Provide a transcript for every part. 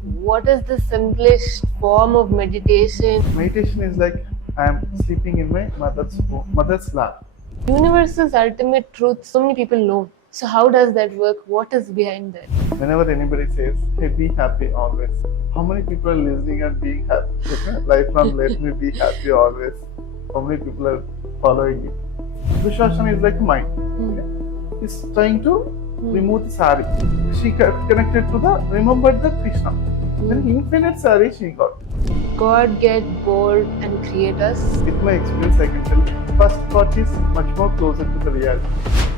what is the simplest form of meditation? Meditation is like I am sleeping in my mother's lap. Universe's ultimate truth, so many people know. So how does that work? What is behind that? Whenever anybody says, "Hey, be happy always," how many people are listening and being happy? Lifelong, let me be happy always. How many people are following it? Dushasana is like mind. Okay? He's trying to remove the sari. She connected to the remembered the Krishna. Then infinite sari she got. God get bored and create us. With my experience, I can tell you, first part is much more closer to the reality.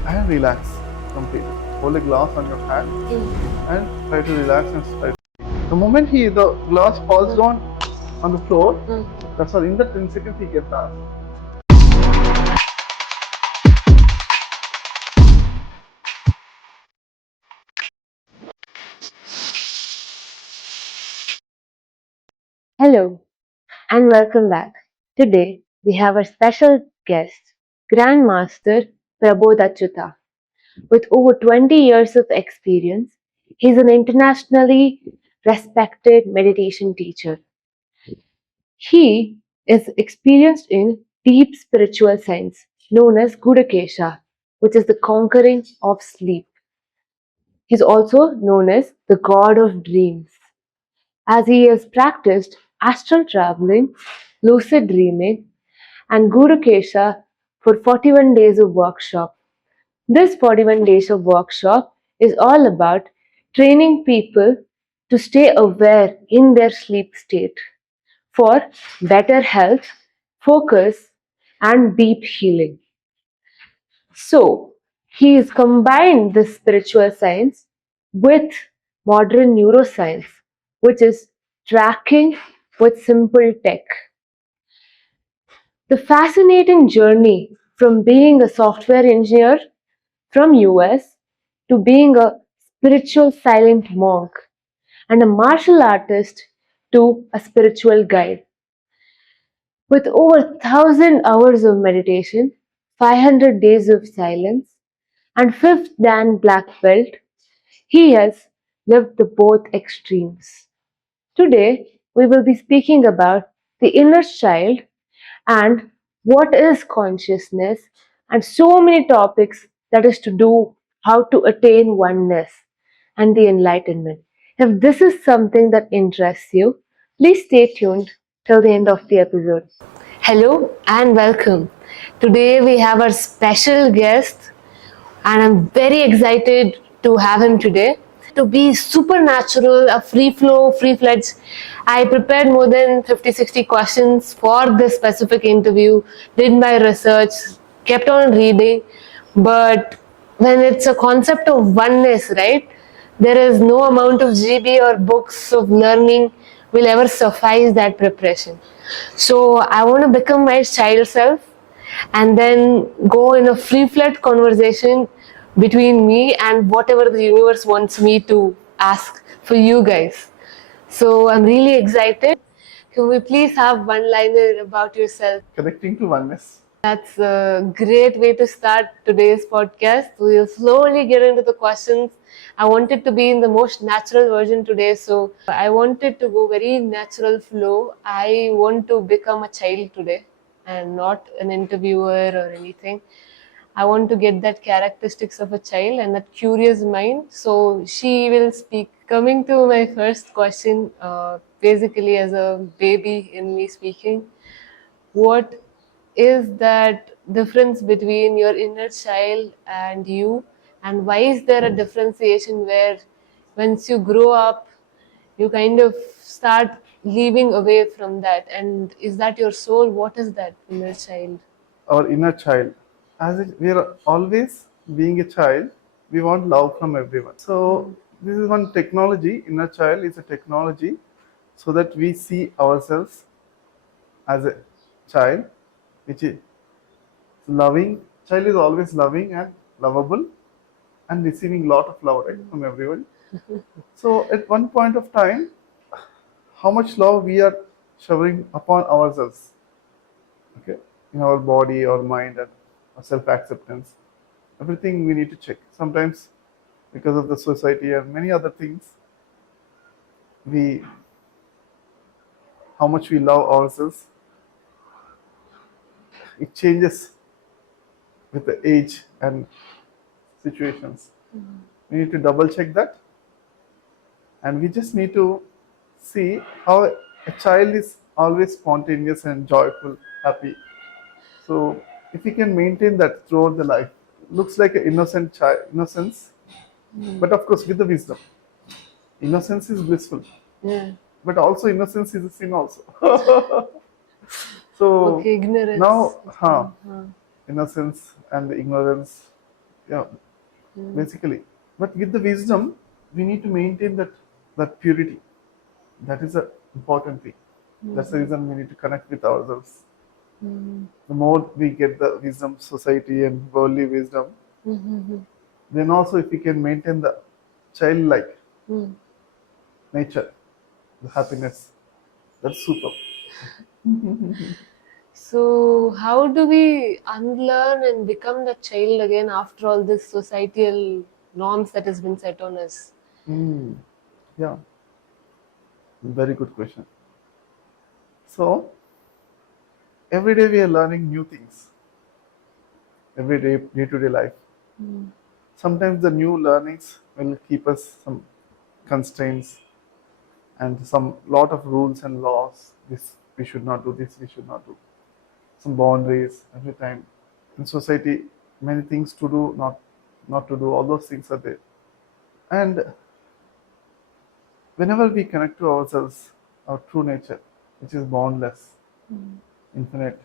And relax completely. Hold a glass on your hand and try to relax and try. The moment the glass falls down on the floor, that's all. In the 10 seconds he gets asked. Hello and welcome back. Today we have a special guest, Grandmaster Prabodh. With over 20 years of experience, he's an internationally respected meditation teacher. He is experienced in deep spiritual science known as Gudakesha, which is the conquering of sleep. He's also known as the god of dreams, as he has practiced astral traveling, lucid dreaming, and Gurukesha for 41 days of workshop. This 41 days of workshop is all about training people to stay aware in their sleep state for better health, focus, and deep healing. So, he has combined this spiritual science with modern neuroscience, which is tracking with simple tech. The fascinating journey from being a software engineer from US to being a spiritual silent monk and a martial artist to a spiritual guide. With over 1,000 hours of meditation, 500 days of silence, and fifth Dan black belt, he has lived the both extremes. Today, we will be speaking about the inner child and what is consciousness and so many topics that is to do how to attain oneness and the enlightenment. If this is something that interests you, please stay tuned till the end of the episode. Hello and welcome. Today we have our special guest and I'm very excited to have him today. To be supernatural, a free flow, free fledged. I prepared more than 50-60 questions for this specific interview, did my research, kept on reading, but when it's a concept of oneness, right? There is no amount of GB or books of learning will ever suffice that preparation. So I want to become my child self and then go in a free-flow conversation between me and whatever the universe wants me to ask for you guys. So I'm really excited. Can we please have one liner about yourself? Connecting to oneness. That's a great way to start today's podcast. We'll slowly get into the questions. I wanted to be in the most natural version today, so I wanted to go very natural flow. I want to become a child today and not an interviewer or anything. I want to get that characteristics of a child and that curious mind. So she will speak. Coming to my first question, basically as a baby in me speaking, what is that difference between your inner child and you, and why is there a differentiation where once you grow up you kind of start leaving away from that, and is that your soul? What is that inner child? Our inner child. We are always being a child, we want love from everyone. So this is one technology. Inner child is a technology so that we see ourselves as a child, which is loving. Child is always loving and lovable and receiving lot of love, right, from everyone. So at one point of time, how much love we are showering upon ourselves, okay, in our body, our mind, and our self-acceptance. Everything we need to check. Sometimes, because of the society and many other things, we how much we love ourselves, it changes with the age and situations. We need to double check that, and we just need to see how a child is always spontaneous and joyful, happy. So if we can maintain that throughout the life, looks like an innocent child, innocence, but of course with the wisdom. Innocence is blissful, Yeah. but also innocence is a sin also. So Okay, ignorance. now, innocence and the ignorance, yeah, basically. But with the wisdom, we need to maintain that purity. That is a important thing. That's the reason we need to connect with ourselves. The more we get the wisdom, society and worldly wisdom, then also if we can maintain the childlike nature, the happiness, that's super. So, how do we unlearn and become the child again after all this societal norms that has been set on us? Mm, yeah, very good question. So every day we are learning new things. Every day to day life. Sometimes the new learnings will keep us some constraints and some lot of rules and laws. This we should not do. This we should not do. Some boundaries every time. In society, many things to do, not to do. All those things are there. And whenever we connect to ourselves, our true nature, which is boundless, infinite,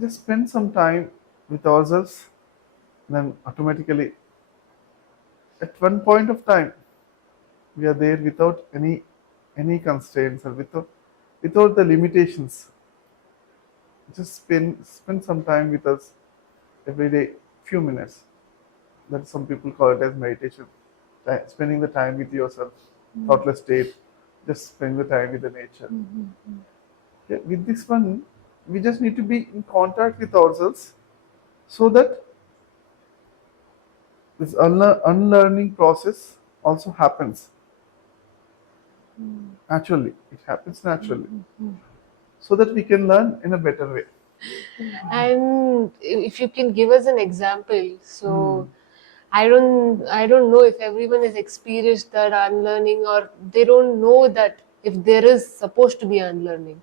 just spend some time with ourselves, then automatically, at one point of time, we are there without any constraints or without the limitations. Just spend some time with us every day, few minutes. That some people call it as meditation. Spending the time with yourself, thoughtless state, just spend the time with the nature. Yeah, with this one, we just need to be in contact with ourselves so that this unlearning process also happens naturally. It happens naturally, so that we can learn in a better way. And if you can give us an example, so I don't know if everyone has experienced that unlearning, or they don't know that if there is supposed to be unlearning.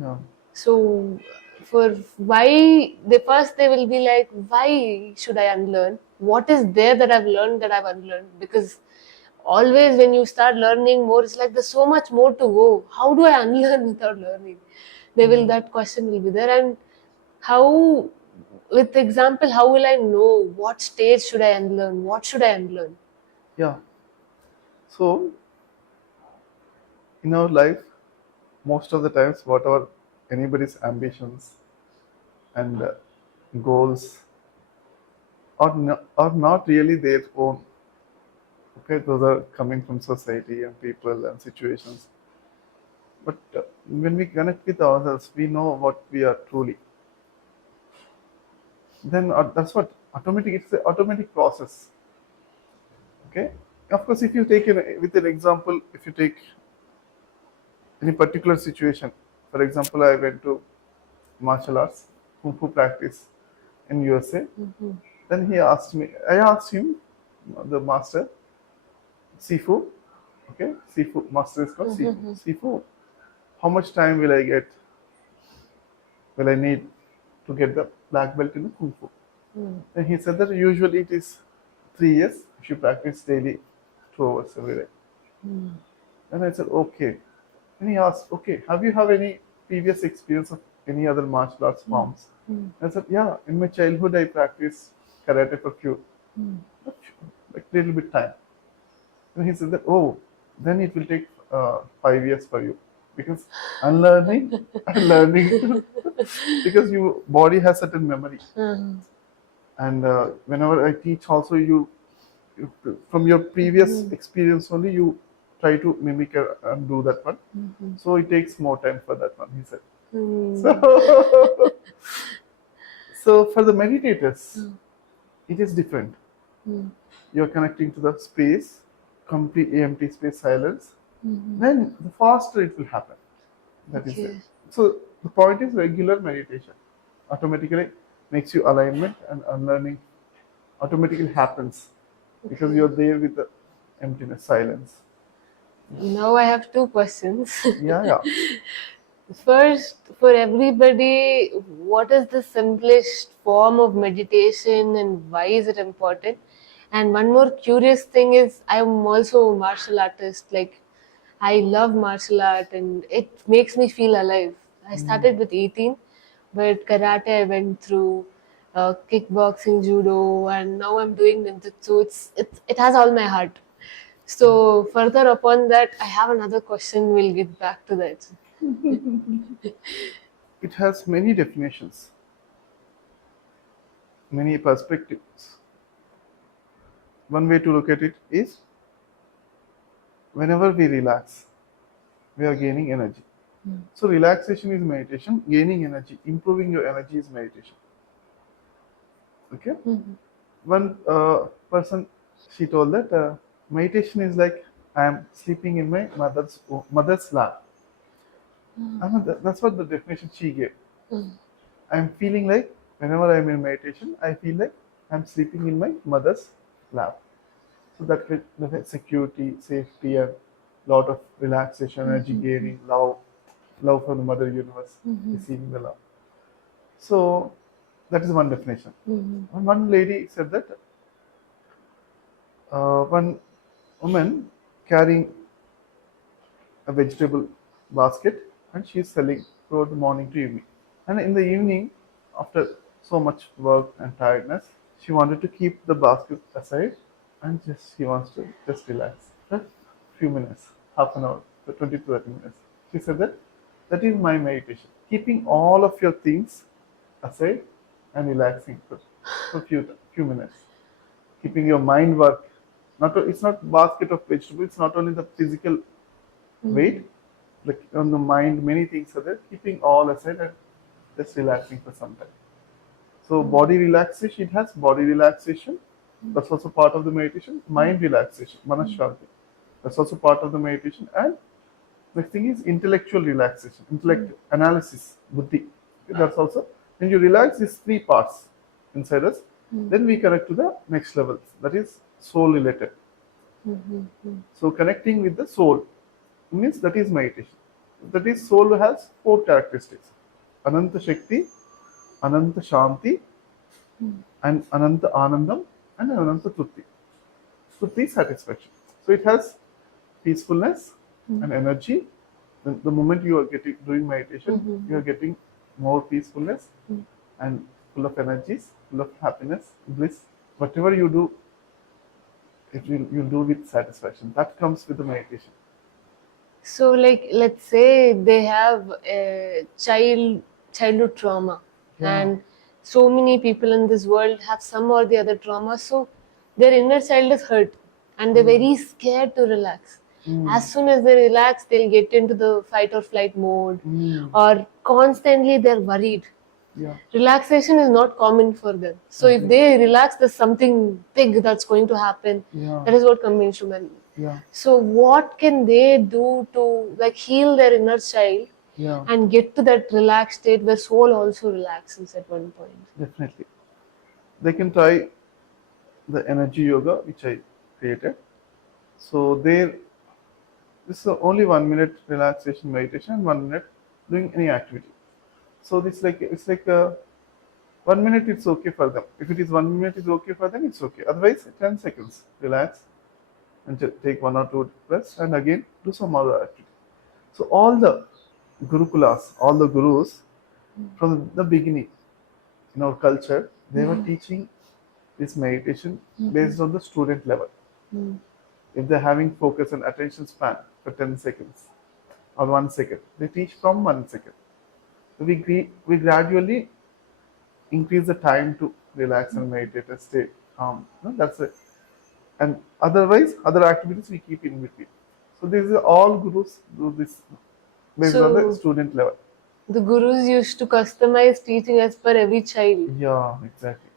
Yeah, So for why they will be like, why should I unlearn? What is there that I've learned that I've unlearned? Because always when you start learning more, it's like there's so much more to go. How do I unlearn without learning? That question will be there. And how, with example, how will I know what stage should I unlearn? What should I unlearn? yeah. So in our life, most of the times, whatever anybody's ambitions and goals are not really their own. Okay, those are coming from society and people and situations. But when we connect with ourselves, we know what we are truly. Then that's what automatic. It's an automatic process. Okay. Of course, if you take with an example, if you take any particular situation, for example, I went to martial arts, kung fu practice in USA. Then I asked him, the master, Sifu, okay, Sifu, master is called Sifu. Sifu, how much time will I need to get the black belt in the kung fu? And he said that usually it is 3 years if you practice daily, 2 hours every day. And I said, okay. And he asked, okay, have you have any previous experience of any other martial arts forms? I said, yeah, in my childhood I practiced karate for like little bit time. And he said that, oh, then it will take 5 years for you because unlearning and learning because your body has certain memory. And whenever I teach, also you from your previous experience only you try to mimic and do that one. So it takes more time for that one. He said. So, so for the meditators, it is different. You're connecting to the space completely empty space, silence, then the faster it will happen. That is it. Okay. So the point is regular meditation automatically makes you alignment, and unlearning automatically happens because Okay. you're there with the emptiness, silence. Now I have two questions. Yeah, yeah. First, for everybody, what is the simplest form of meditation and why is it important? And one more curious thing is, I'm also a martial artist. Like, I love martial art and it makes me feel alive. I started with 18, but karate I went through, kickboxing, judo, and now I'm doing ninjutsu. It has all my heart. So further upon that, I have another question. We'll get back to that. It has many definitions, many perspectives. One way to look at it is whenever we relax, we are gaining energy. So relaxation is meditation, gaining energy, improving your energy is meditation. Okay? One person, she told that meditation is like I am sleeping in my mother's lap. That's what the definition she gave. I'm feeling like whenever I'm in meditation, I feel like I'm sleeping in my mother's lap. So that the security, safety, and lot of relaxation, energy gaining, love for the mother universe, receiving the love. So that is one definition. And one lady said that one woman carrying a vegetable basket and she is selling throughout the morning to evening. And in the evening, after so much work and tiredness, she wanted to keep the basket aside and just she wants to just relax for a few minutes, half an hour, for 20 to 30 minutes. She said that that is my meditation. Keeping all of your things aside and relaxing for few minutes. Keeping your mind work. It's not basket of vegetables, it's not only the physical weight, like on the mind, many things are there, keeping all aside and just relaxing for some time. So body relaxation, it has body relaxation. That's also part of the meditation. Mind relaxation, manashanti. That's also part of the meditation. And next thing is intellectual relaxation, intellect analysis, buddhi. Okay, that's also when you relax these three parts inside us, then we connect to the next level. That is soul related. So connecting with the soul means that is meditation. That is soul has four characteristics: Ananta Shakti, Ananta Shanti, and Ananta Anandam, and Ananta Trupti. Trupti is satisfaction. So it has peacefulness and energy. The moment you are getting doing meditation, you are getting more peacefulness and full of energies, full of happiness, bliss. Whatever you do, you'll do with satisfaction. That comes with the meditation. So, like, let's say they have a childhood trauma, Yeah. and so many people in this world have some or the other trauma. So, their inner child is hurt, and they're very scared to relax. As soon as they relax, they'll get into the fight or flight mode, or constantly they're worried. Yeah. Relaxation is not common for them. So, if they relax, there's something big that's going to happen. Yeah. That is what comes to mind. Yeah. So what can they do to like heal their inner child Yeah. and get to that relaxed state where soul also relaxes at one point? Definitely. They can try the energy yoga which I created. So there, this is only 1 minute relaxation meditation, 1 minute doing any activity. So this like it's like 1 minute it's okay for them. If it is 1 minute is okay for them, it's okay. Otherwise, 10 seconds relax and take one or two breaths and again do some other activity. So all the gurukulas, all the gurus from the beginning in our culture, they were teaching this meditation based on the student level. If they're having focus and attention span for 10 seconds or 1 second, they teach from 1 second. So we gradually increase the time to relax and meditate and stay calm. No, that's it. And otherwise, other activities we keep in between. So these are all gurus do this based on the So student level. the gurus used to customize teaching as per every child. Yeah, exactly.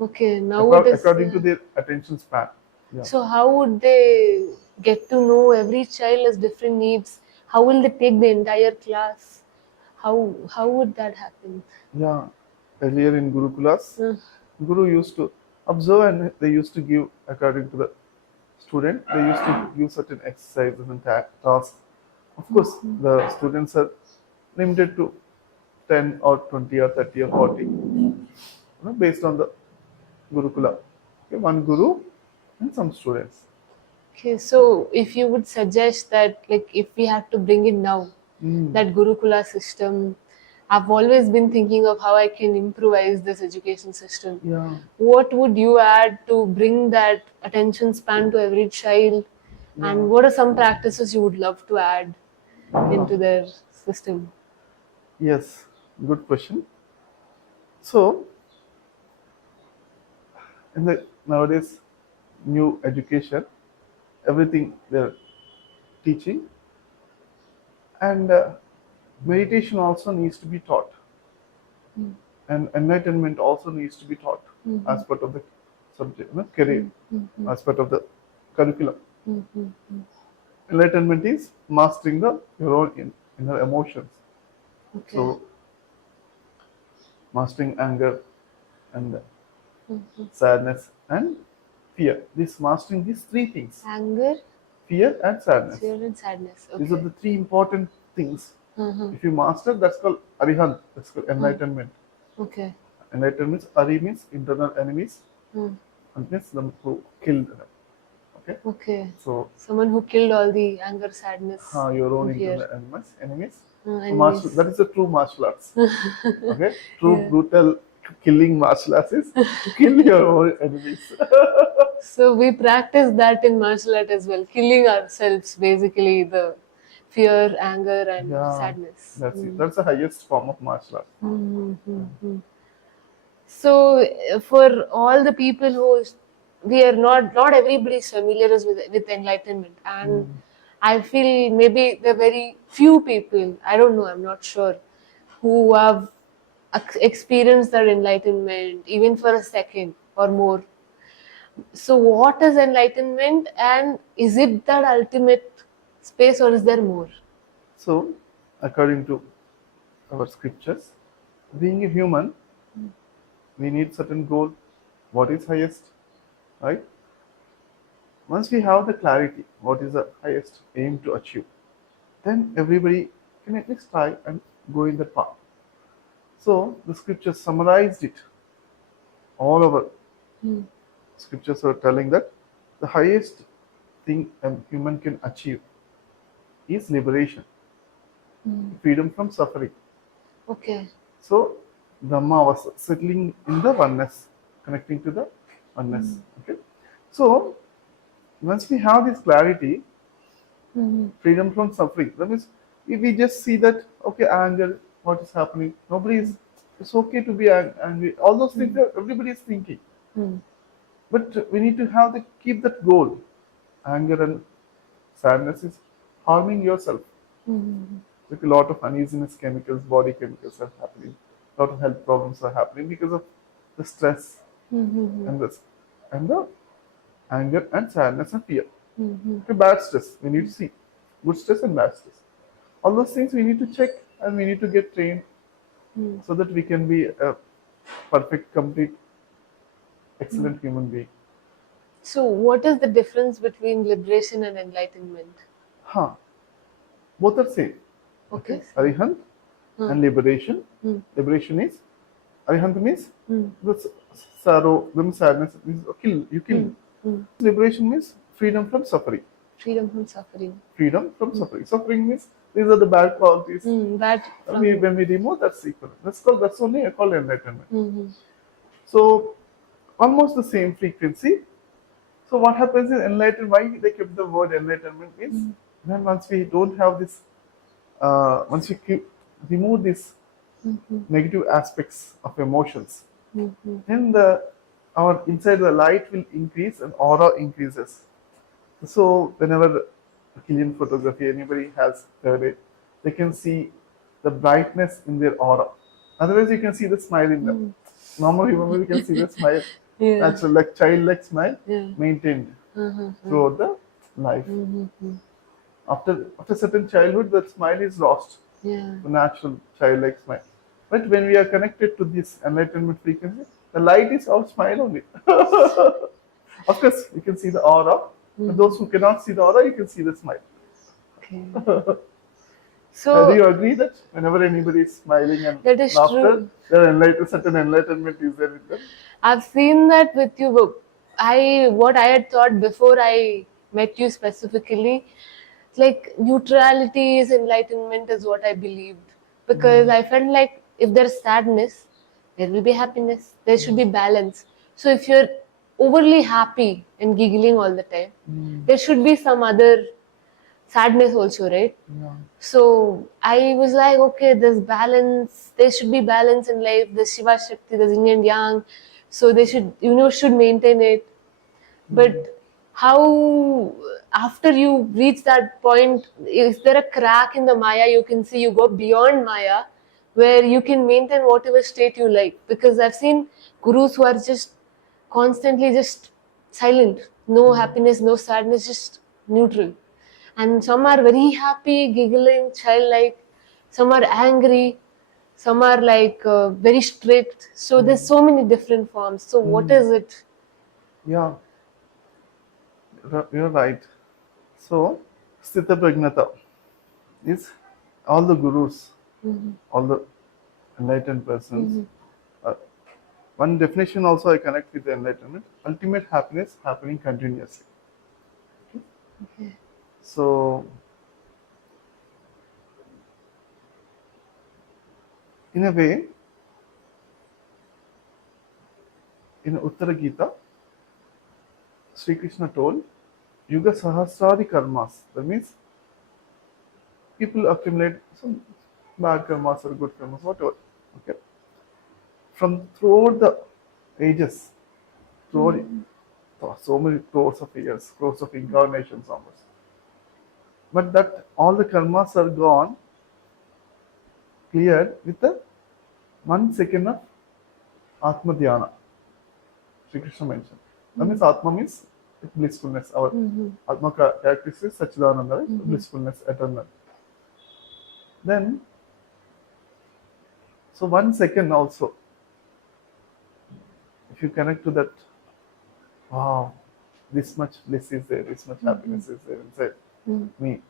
Okay, now it is According to their attention span. Yeah. So how would they get to know every child has different needs? How will they take the entire class? How would that happen? Yeah. Earlier in Gurukulas, Mm. Guru used to observe and they used to give according to the student. They used to give certain exercises and tasks. Of course, the students are limited to 10 or 20 or 30 or 40, based on the Gurukula. Okay, one Guru and some students. Okay, so if you would suggest that, like, if we have to bring it now, Mm. that Gurukula system, I've always been thinking of how I can improvise this education system. Yeah. What would you add to bring that attention span to every child? Yeah. And what are some practices you would love to add Yeah. into their system? Yes. Good question. So, in the nowadays new education, everything they're teaching, and meditation also needs to be taught, and enlightenment also needs to be taught as part of the subject, career, as part of the curriculum. Enlightenment is mastering the your own inner emotions. Okay. So, mastering anger and sadness and fear. This mastering these three things: Anger, fear and sadness. fear, and sadness. These are Okay. the three important things. Uh-huh. If you master, that's called arihant. That's called enlightenment. Okay. Enlightenment means ari means internal enemies, Hmm. and means them who killed them. Okay, Okay. so Someone who killed all the anger, sadness, your own and fear. internal enemies. Enemies. So Enemies. that is the true martial arts. Okay, true Yeah. brutal killing martial arts is to kill your own enemies. So we practice that in martial art as well, killing ourselves, basically the fear, anger, and Yeah, sadness. that's it. That's the highest form of martial art. So for all the people who we are not everybody is familiar is with enlightenment, and I feel maybe there are very few people, I don't know, I'm not sure, who have experienced that enlightenment even for a second or more. So what is enlightenment, and is it that ultimate space, or is there more? So, according to our scriptures, being a human, we need certain goal. What is highest, right? Once we have the clarity, what is the highest aim to achieve, then everybody can at least try and go in that path. So the scriptures summarized it. All our scriptures are telling that the highest thing a human can achieve is liberation, freedom from suffering. Okay. So Brahma was settling in the oneness, connecting to the oneness. Okay. So once we have this clarity, freedom from suffering. That means if we just see that, okay, anger, what is happening? Nobody is. It's okay to be angry. All those things that everybody is thinking, but we need to have the keep that goal. Anger and sadness is harming yourself. Like a lot of uneasiness chemicals, body chemicals are happening. A lot of health problems are happening because of the stress and the anger and sadness and fear. Okay, bad stress. We need to see good stress and bad stress. All those things we need to check and we need to get trained so that we can be a perfect, complete, excellent human being. So what is the difference between liberation and enlightenment? Huh. Both are same. Okay. Arihant and liberation. Liberation is Arihant means the sorrow, the sadness means kill. You kill. Liberation means freedom from suffering. Freedom from suffering. Freedom from suffering. Suffering means these are the bad qualities. That from When we remove, that's equal. That's only called enlightenment. So almost the same frequency. So what happens is enlightenment. Why they kept the word enlightenment means then once we don't have this, once we remove these negative aspects of emotions, then our inside the light will increase and aura increases. So whenever Killian photography, anybody has heard it, they can see the brightness in their aura. Otherwise, you can see the smile in them. Normally, we can see the smile, Yeah. natural, like childlike smile, Yeah. maintained. throughout the life. After certain childhood, that smile is lost, Yeah. the natural childlike smile. But when we are connected to this enlightenment frequency, the light is all smile only. Of course, you can see the aura. But those who cannot see the aura, you can see the smile. Okay. Do So you agree that whenever anybody is smiling and that is laughter, true. certain enlightenment is there with them? I've seen that with you. But what I had thought before I met you specifically, like neutrality is enlightenment is what I believed, because I felt like if there's sadness, there will be happiness. There should be balance. So if you're overly happy and giggling all the time, there should be some other sadness also, right? Yeah. So I was like, okay, there's balance. There should be balance in life. There's Shiva Shakti, there's yin and yang. So they should, should maintain it. But how, after you reach that point, is there a crack in the Maya you can see? You go beyond Maya, where you can maintain whatever state you like. Because I've seen gurus who are just constantly just silent, no happiness, no sadness, just neutral. And some are very happy, giggling, childlike. Some are angry. Some are like very strict. So there's so many different forms. So what is it? Yeah, you're right. So, Sthita Pragnata is all the gurus, all the enlightened persons. Uh, one definition also I connect with the enlightenment: ultimate happiness happening continuously. So, in a way, in Uttara Gita, Sri Krishna told, Yuga Sahasradi karmas. That means people accumulate some bad karmas or good karmas, whatever. Okay. From throughout the ages, throughout so many crores of years, crores of incarnations almost. But that all the karmas are gone, cleared with the 1 second of Atma Dhyana. Sri Krishna mentioned. That means Atma means blissfulness. Our Atma characteristic is Sachidananda, right? Blissfulness, eternal. Then, so 1 second also, if you connect to that, wow, this much bliss is there, this much happiness is there inside me.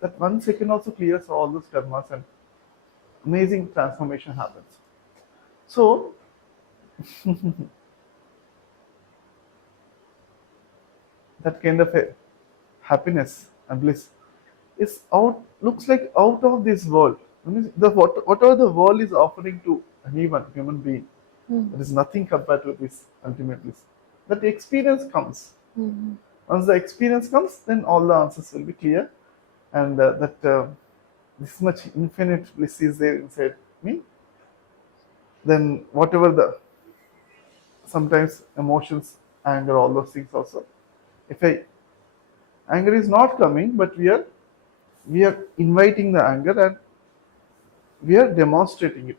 That 1 second also clears all those karmas and amazing transformation happens. So, that kind of a happiness and bliss is out, looks like out of this world. I mean, whatever the world is offering to anyone, human being, there is nothing compared to this ultimate bliss. That experience comes. Once the experience comes, then all the answers will be clear, and this much infinite bliss is there inside me. Then whatever the sometimes emotions, anger, all those things also. If anger is not coming, but we are inviting the anger and we are demonstrating it.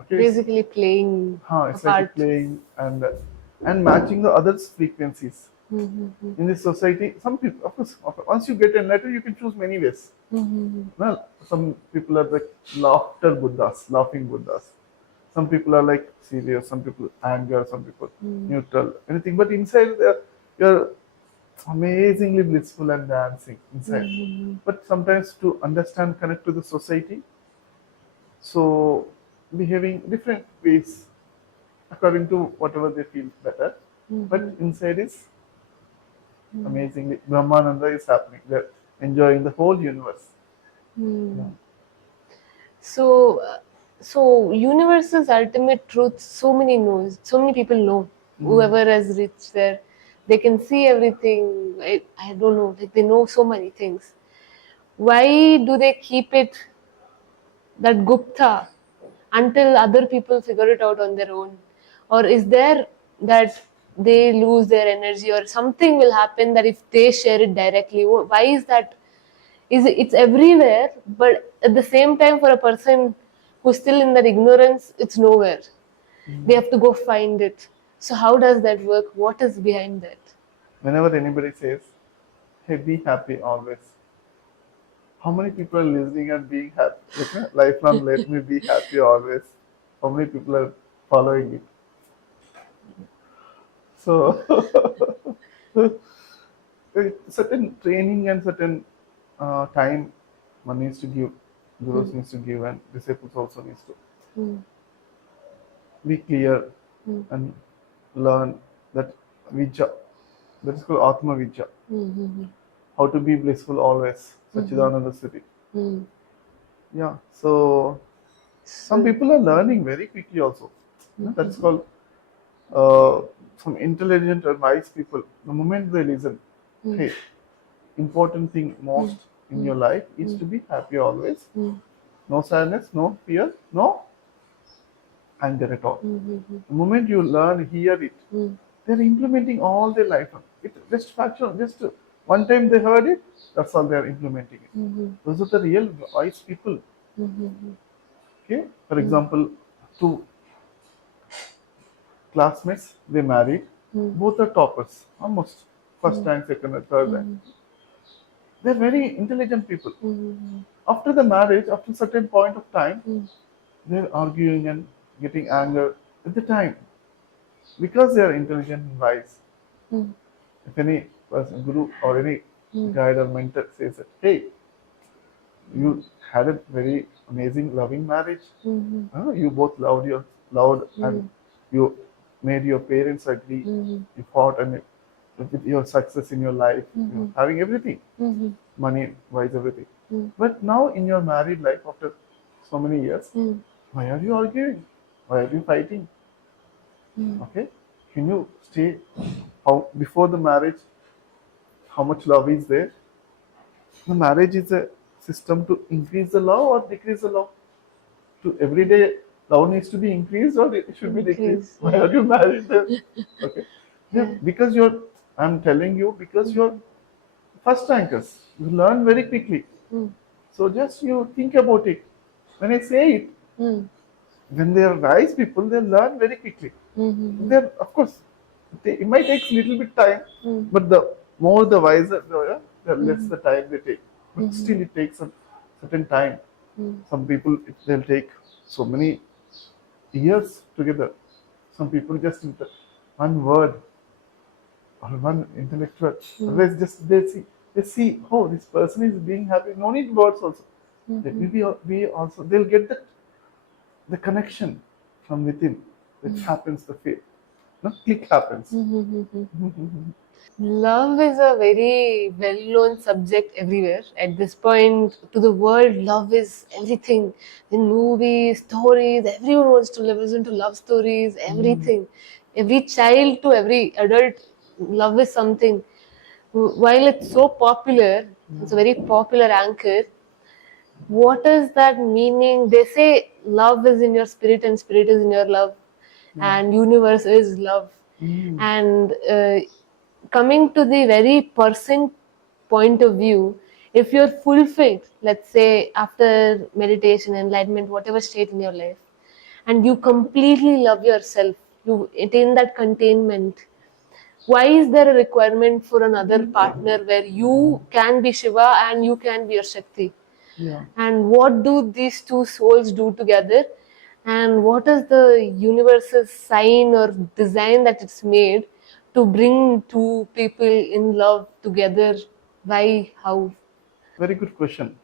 Okay, Basically playing a it's like a part. playing and matching the others' frequencies. In this society, some people, of course, once you get enlightened, you can choose many ways. Well, some people are like laughter Buddhas, laughing Buddhas. Some people are like serious, some people anger, some people neutral, anything. But inside, you're amazingly blissful and dancing inside. But sometimes to understand, connect to the society, so behaving different ways according to whatever they feel better. But inside is amazingly Brahmananda is happening. They're enjoying the whole universe. Yeah. So, universe's ultimate truth. So many knows. So many people know. Whoever has reached there, they can see everything. I don't know. Like they know so many things. Why do they keep it that Gupta until other people figure it out on their own? Or is there that they lose their energy or something will happen that if they share it directly? Why is that? It's everywhere, but at the same time, for a person who's still in that ignorance, it's nowhere. They have to go find it. So how does that work? What is behind that? Whenever anybody says, hey, be happy always, how many people are listening and being happy? Lifelong, let me be happy always. How many people are following it? So, certain training and certain time one needs to give, gurus needs to give, and disciples also needs to Mm. be clear Mm. and learn that Vijja, that is called Atma Vijja, Mm. how to be blissful always, Sachidananda City. Mm. Yeah, so some So, people are learning very quickly also. That's called some intelligent or wise people. The moment they listen, hey, important thing most in your life is to be happy always. No sadness, no fear, no anger at all. The moment you learn, hear it, they're implementing all their life. It just factual, just one time they heard it, that's all they're implementing it. Those are the real wise people. Okay, for example, two classmates they married, both are toppers, almost first rank, second, and third rank. They're very intelligent people. After the marriage, after a certain point of time, they're arguing and getting anger at the time because they are intelligent and wise. If any person, guru or any guide or mentor says that, hey, you had a very amazing, loving marriage. You both loved, and you made your parents agree. You fought and with your success in your life, having everything, money wise, everything. But now in your married life, after so many years, why are you arguing? Why are you fighting? Okay, can you stay? How before the marriage? How much love is there? The marriage is a system to increase the love or decrease the love. To every day, love needs to be increased or it should be decreased. increase. Why are you married then? Okay, yeah, Yeah. because you're. I'm telling you because you're first rankers. You learn very quickly. So just you think about it. When I say it, when they are wise people, they learn very quickly. They're of course it might take little bit time, but the more the wiser, the less the time they take. But still, it takes a certain time. Some people they'll take so many years together. Some people just with one word or one intellectual. Otherwise, just they see, oh, this person is being happy. No need words also. Let me be also. They'll get the connection from within. That happens. The feel, no click happens. Love is a very well-known subject everywhere. At this point, to the world, love is everything. In movies, stories, everyone wants to listen to love stories, everything. Every child to every adult, love is something. While it's so popular, it's a very popular anchor. What is that meaning? They say love is in your spirit and spirit is in your love, Yeah. and universe is love. And coming to the very person point of view, if you're fulfilled, let's say after meditation, enlightenment, whatever state in your life, and you completely love yourself, you attain that containment, why is there a requirement for another partner where you can be Shiva and you can be your Shakti? Yeah. And what do these two souls do together? And what is the universe's sign or design that it's made to bring two people in love together? Why? How? Very good question.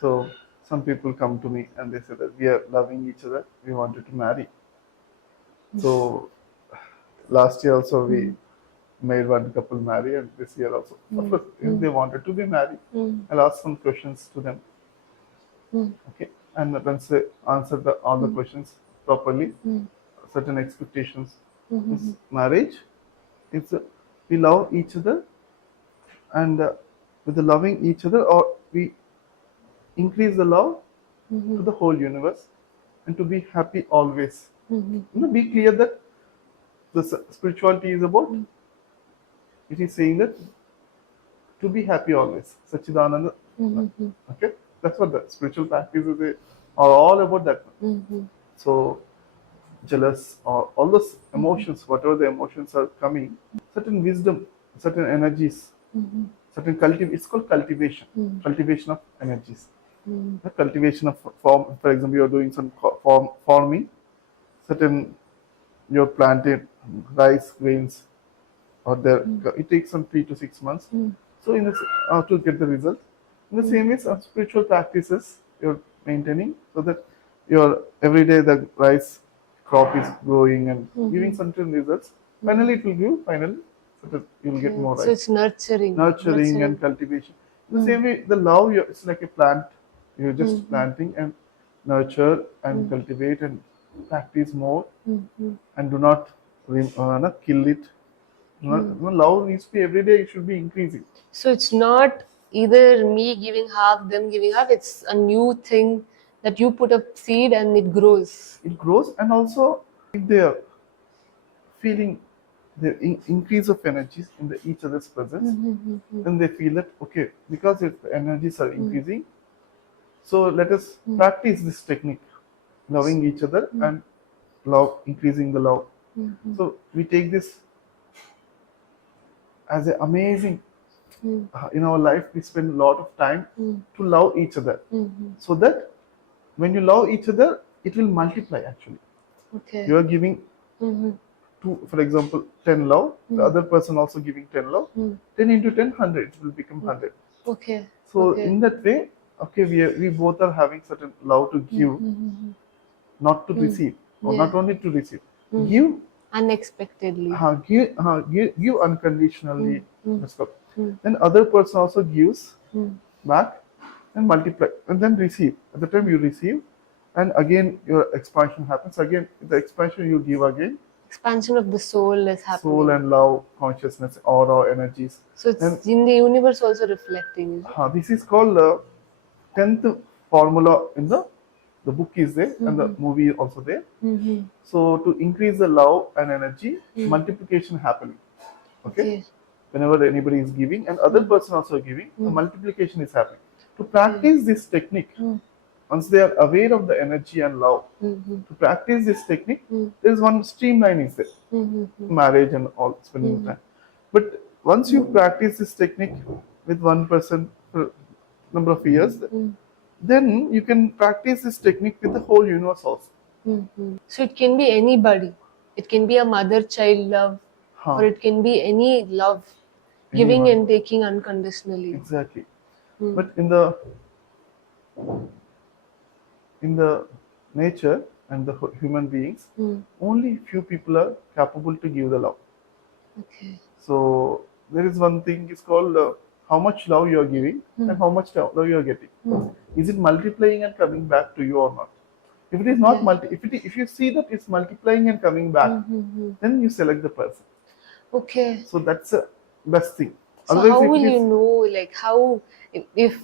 So some people come to me and they say that we are loving each other. We wanted to marry. So last year also we made one couple marry, and this year also. Of course, if they wanted to be married, I'll ask some questions to them. Okay, and once they answer all the questions properly, certain expectations. Is marriage. It's we love each other, and with the loving each other, or we increase the love to the whole universe, and to be happy always. Be clear that the spirituality is about. It is saying that to be happy always. Sachidananda. Okay, that's what the spiritual practices are all about. That. So jealous, or all those emotions, whatever the emotions are coming, certain wisdom, certain energies, certain it's called cultivation, cultivation of energies. The cultivation of form, for example, you're doing some forming, certain you're planted rice grains or there it takes some 3 to 6 months. So in this to get the result. In the same way, some spiritual practices you're maintaining so that your every day the rice crop is growing and giving certain results. Finally, it will give finally so that you'll get more So rice. it's nurturing. Nurturing and cultivation. In the same way, the love it's like a plant. You're just planting and nurture and cultivate and practice more and do not not kill it. Love needs to be every day. It should be increasing. So it's not either me giving half, them giving half. It's a new thing that you put a seed and it grows. It grows, and also if they are feeling the increase of energies in each other's presence, then they feel that okay, because if the energies are increasing, so let us practice this technique, loving each other and love, increasing the love. So we take this as an amazing in our life. We spend a lot of time to love each other, so that when you love each other, it will multiply. Actually, Okay. you are giving two, for example, 10 love. The other person also giving 10 love. 10 into 10, 100. It will become 100. Okay. So Okay. in that way, okay, we both are having certain love to give, not to receive, or not only to receive, give. Unexpectedly. Give unconditionally. Then other person also gives back and multiply and then receive. At the time you receive, and again your expansion happens. Again the expansion you give again. Expansion of the soul is happening. Soul and love, consciousness, aura, energies. So it's in the universe also reflecting. This is called the 10th formula in the book is there and the movie is also there. So to increase the love and energy, multiplication happening. Okay. Whenever anybody is giving and other person also giving, the multiplication is happening. To practice this technique, once they are aware of the energy and love, to practice this technique, there is one streamline is there, marriage and all spending time. But once you practice this technique with one person for number of years, then you can practice this technique with the whole universe also. So it can be anybody. It can be a mother-child love, or it can be any love, giving and taking unconditionally. Exactly. But in the nature and the human beings, only few people are capable to give the love. Okay. So there is one thing is called how much love you are giving and how much love you are getting. Is it multiplying and coming back to you or not? If it is not if you see that it's multiplying and coming back, then you select the person. Okay. So that's the best thing. So Otherwise, how will you know, like how, if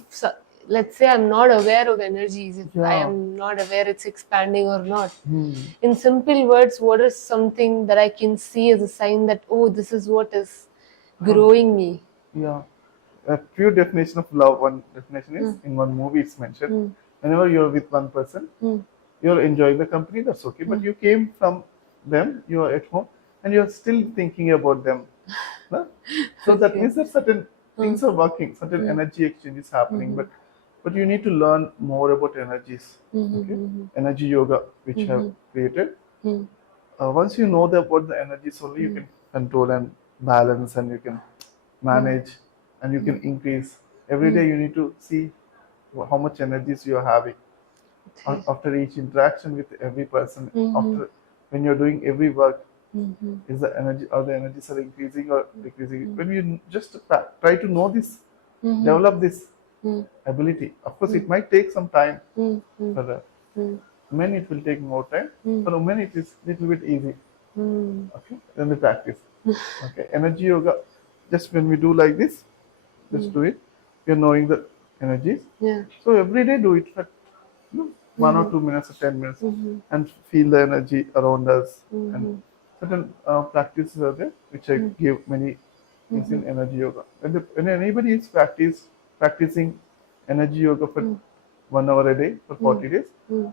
let's say I'm not aware of energies, if I am not aware it's expanding or not. In simple words, what is something that I can see as a sign that, oh, this is what is growing me? Yeah. A few definition of love. One definition is in one movie it's mentioned. Whenever you're with one person, you're enjoying the company, that's okay. But you came from them, you are at home, and you're still thinking about them. No? So that means that certain things are working, certain energy exchange is happening. But you need to learn more about energies. Okay? Energy yoga, which I have created. Once you know about the energies only, you can control and balance, and you can manage, and you can increase. Every day you need to see how much energies you are having. After each interaction with every person, after when you're doing every work, is the energy or the energies are increasing or decreasing? When you just try to know this, develop this ability. Of course, it might take some time for the men. It will take more time. For women, it is little bit easy. Okay, then the practice. Okay, energy yoga. Just when we do like this, just do it. We are knowing the energies. Yeah. So every day do it for 1 or 2 minutes or 10 minutes and feel the energy around us. And certain practices are there which I give many things in energy yoga. When anybody is practicing energy yoga for 1 hour a day for 40 days,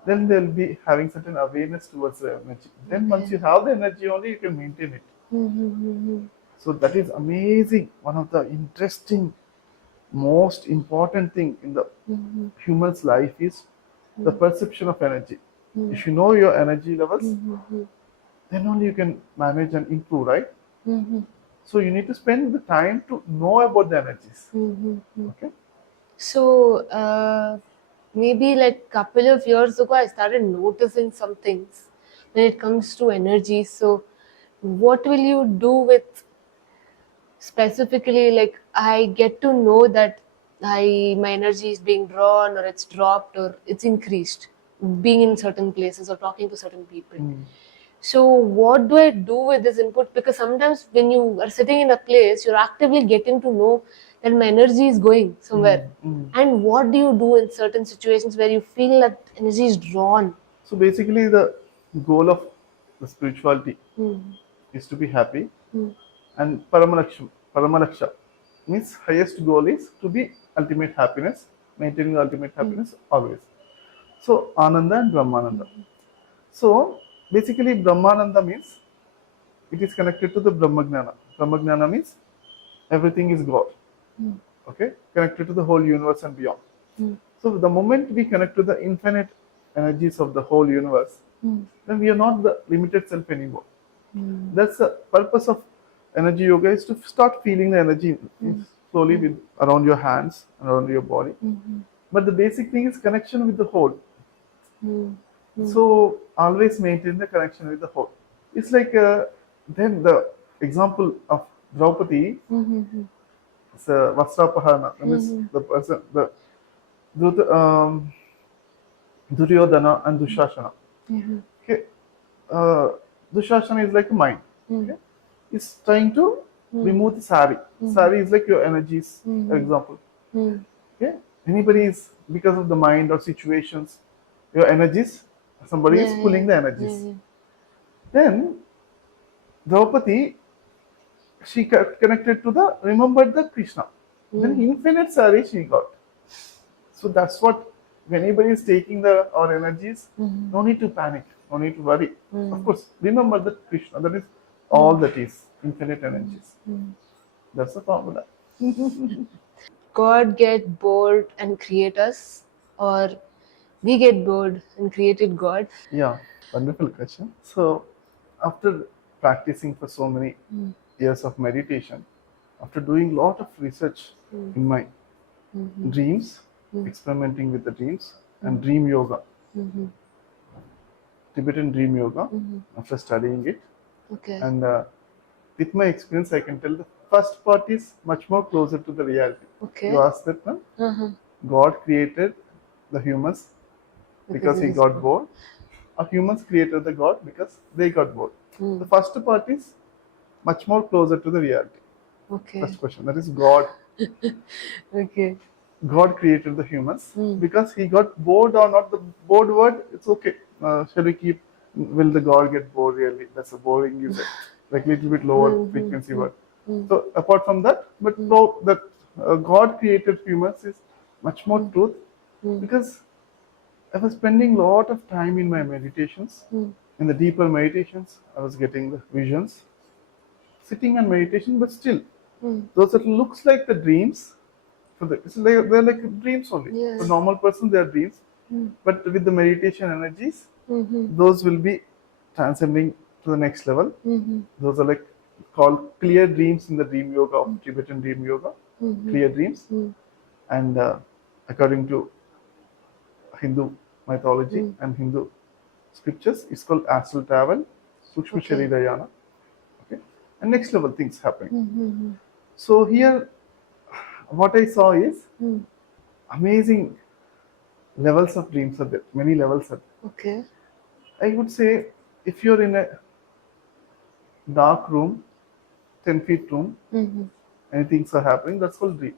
then they'll be having certain awareness towards the energy. Then once you have the energy only, you can maintain it. So that is amazing. One of the interesting, most important thing in the human's life is the perception of energy. If you know your energy levels, then only you can manage and improve, right? So you need to spend the time to know about the energies. Okay. So maybe like couple of years ago, I started noticing some things when it comes to energy. So what will you do with specifically? Like I get to know that my energy is being drawn or it's dropped or it's increased, being in certain places or talking to certain people. So what do I do with this input? Because sometimes when you are sitting in a place, you're actively getting to know that my energy is going somewhere. And what do you do in certain situations where you feel that energy is drawn? So basically, the goal of the spirituality is to be happy, and Paramalaksha means highest goal is to be ultimate happiness, maintaining the ultimate happiness always. So Ananda and Brahmananda. So basically, Brahmananda means it is connected to the Brahmagnana. Brahmagnana means everything is God. Okay, connected to the whole universe and beyond. So the moment we connect to the infinite energies of the whole universe, then we are not the limited self anymore. That's the purpose of energy yoga, is to start feeling the energy slowly with around your hands, around your body. But the basic thing is connection with the whole. So always maintain the connection with the whole. It's like then the example of Draupadi, it's Vastrapahana, that means the person, the Duryodhana and Dushashana. Okay, Dushashana is like a mind. Okay, it's trying to remove the sari. Sari is like your energies, for example. Okay, anybody is, because of the mind or situations, your energies. Somebody is pulling the energies. Then Draupadi, she connected to the remembered the Krishna. Then infinite sari she got. So that's what, when anybody is taking the our energies, no need to panic, no need to worry. Of course, remember that Krishna, that is all that is infinite energies. That's the formula. God get bored and create us, or we get bored and created God? Yeah, wonderful question. So, after practicing for so many years of meditation, after doing a lot of research in my dreams, experimenting with the dreams and dream yoga, Tibetan dream yoga, after studying it, Okay. and with my experience, I can tell the first part is much more closer to the reality. Okay. You asked that, no? God created the humans because he got bored, or humans created the God because they got bored. The first part is much more closer to the reality. Okay. First question, that is God. Okay. God created the humans because he got bored or not. The bored word, it's okay. Shall we keep? Will the God get bored really? That's a boring, is it? Like little bit lower frequency word. So apart from that, but no, that God created humans is much more truth, because I was spending a lot of time in my meditations. In the deeper meditations, I was getting the visions, sitting and meditation, but still, those that looks like the dreams. So they're like dreams only. Yeah. For normal person, they are dreams, but with the meditation energies, those will be transcending to the next level. Those are like called clear dreams in the dream yoga of Tibetan dream yoga. Clear dreams, and according to Hindu mythology and Hindu scriptures, it's called astral travel, Sukshma Sharirayana. Okay, and next level things happening. So here, what I saw is amazing levels of dreams are there. Many levels are there. Okay. I would say, if you're in a dark room, 10 feet room, and things are happening, that's called dream.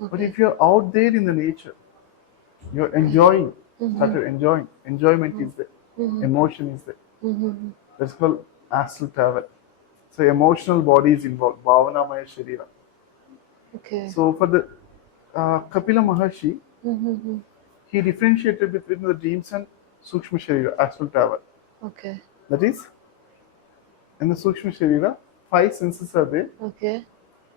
But if you're out there in the nature, you're enjoying, started enjoying, enjoyment is there, emotion is there. That's called astral travel. So emotional body is involved, Bhavanamaya Sharira. Okay. So for the Kapila Maharshi, he differentiated between the dreams and Sukshma Sharira, astral travel. Okay. That is, in the Sukshma Sharira, 5 senses are there, Okay.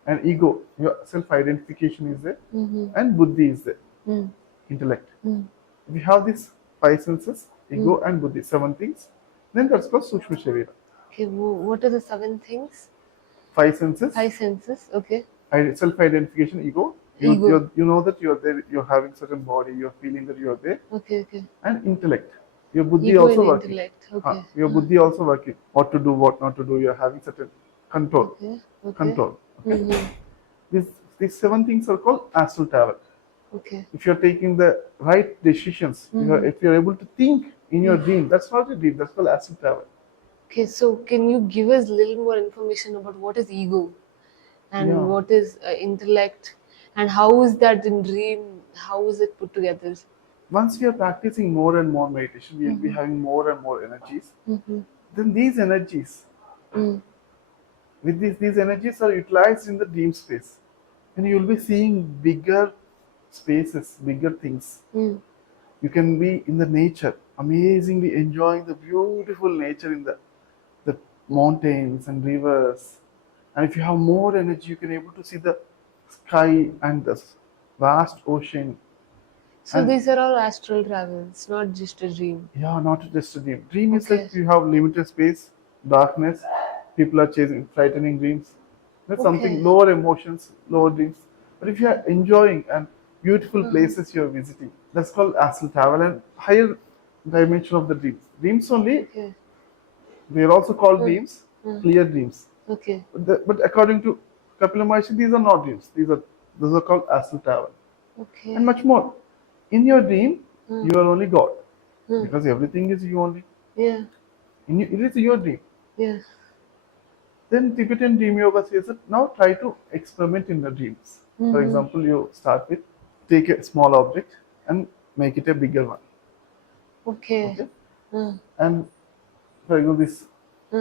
and ego, your self-identification is there, Mm-hmm. and buddhi is there, Mm. intellect. Mm. We have these 5 senses, ego and buddhi, 7 things. Then that's called Sukshma Sharira. Okay. What are the 7 things? 5 senses, 5 senses. Okay. self-identification, ego. Ego. You know that you're there, you're having certain body, you're feeling that you're there, Okay. Okay. and intellect. Your buddhi Ego and also working. intellect. Okay. Your buddhi also working. What to do, what not to do. You're having certain control. Okay. Okay. Control. Okay. Mm-hmm. These 7 things are called astral travel. Okay. If you're taking the right decisions, if you're able to think in your dream, that's not a dream. That's called astral travel. Okay. So, can you give us a little more information about what is ego and Yeah. what is intellect, and how is that in dream? How is it put together? Once we are practicing more and more meditation, we will be having more and more energies. Mm-hmm. Then these energies, with these energies are utilized in the dream space, and you will be seeing bigger spaces, bigger things. Mm. You can be in the nature, amazingly enjoying the beautiful nature in the mountains and rivers. And if you have more energy, you can able to see the sky and the vast ocean. So And these are all astral travels, not just a dream. yeah, not just a dream. Dream is Okay. like you have limited space, darkness. People are chasing frightening dreams. That's Okay. something lower emotions, lower dreams. But if you are enjoying and beautiful places you are visiting, that's called astral travel and higher dimension of the dreams. Dreams only, Okay. they are also called dreams, clear dreams. Okay. But according to Kapila Maharshi, these are not dreams. Those are called astral travel. Okay. And much more. In your dream, you are only God. Because everything is you only. Yeah. It is your dream. Yeah. Then Tibetan dream yoga says that now try to experiment in the dreams. For example, you start with take a small object and make it a bigger one. Okay. Okay? Mm. And for example, this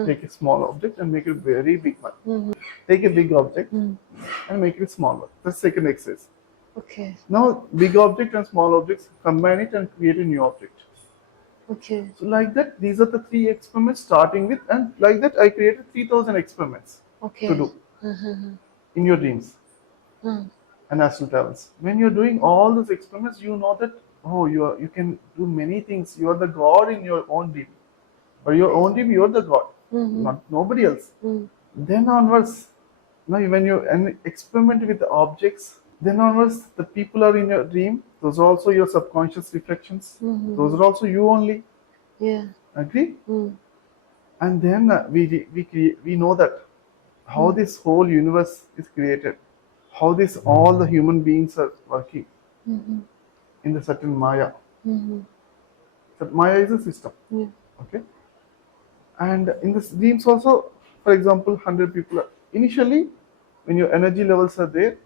take a small object and make it a very big one. Take a big object and make it a small one. That's second exercise. Okay. Now big object and small objects, combine it and create a new object. Okay. So like that, these are the 3 experiments starting with, and like that I created 3,000 experiments Okay. to do in your dreams and astral travels. When you're doing all those experiments, you know that you can do many things. You are the God in your own dream. Or your own dream, you are the God, not nobody else. Then onwards, now when you experiment with the objects, then onwards the people are in your dream. Those are also your subconscious reflections. Those are also you only. Yeah. Agree? And then we know that how this whole universe is created, how this all the human beings are working in the certain Maya. That Maya is a system. Yeah. Okay. And in the dreams also, for example, 100 people are, initially when your energy levels are there,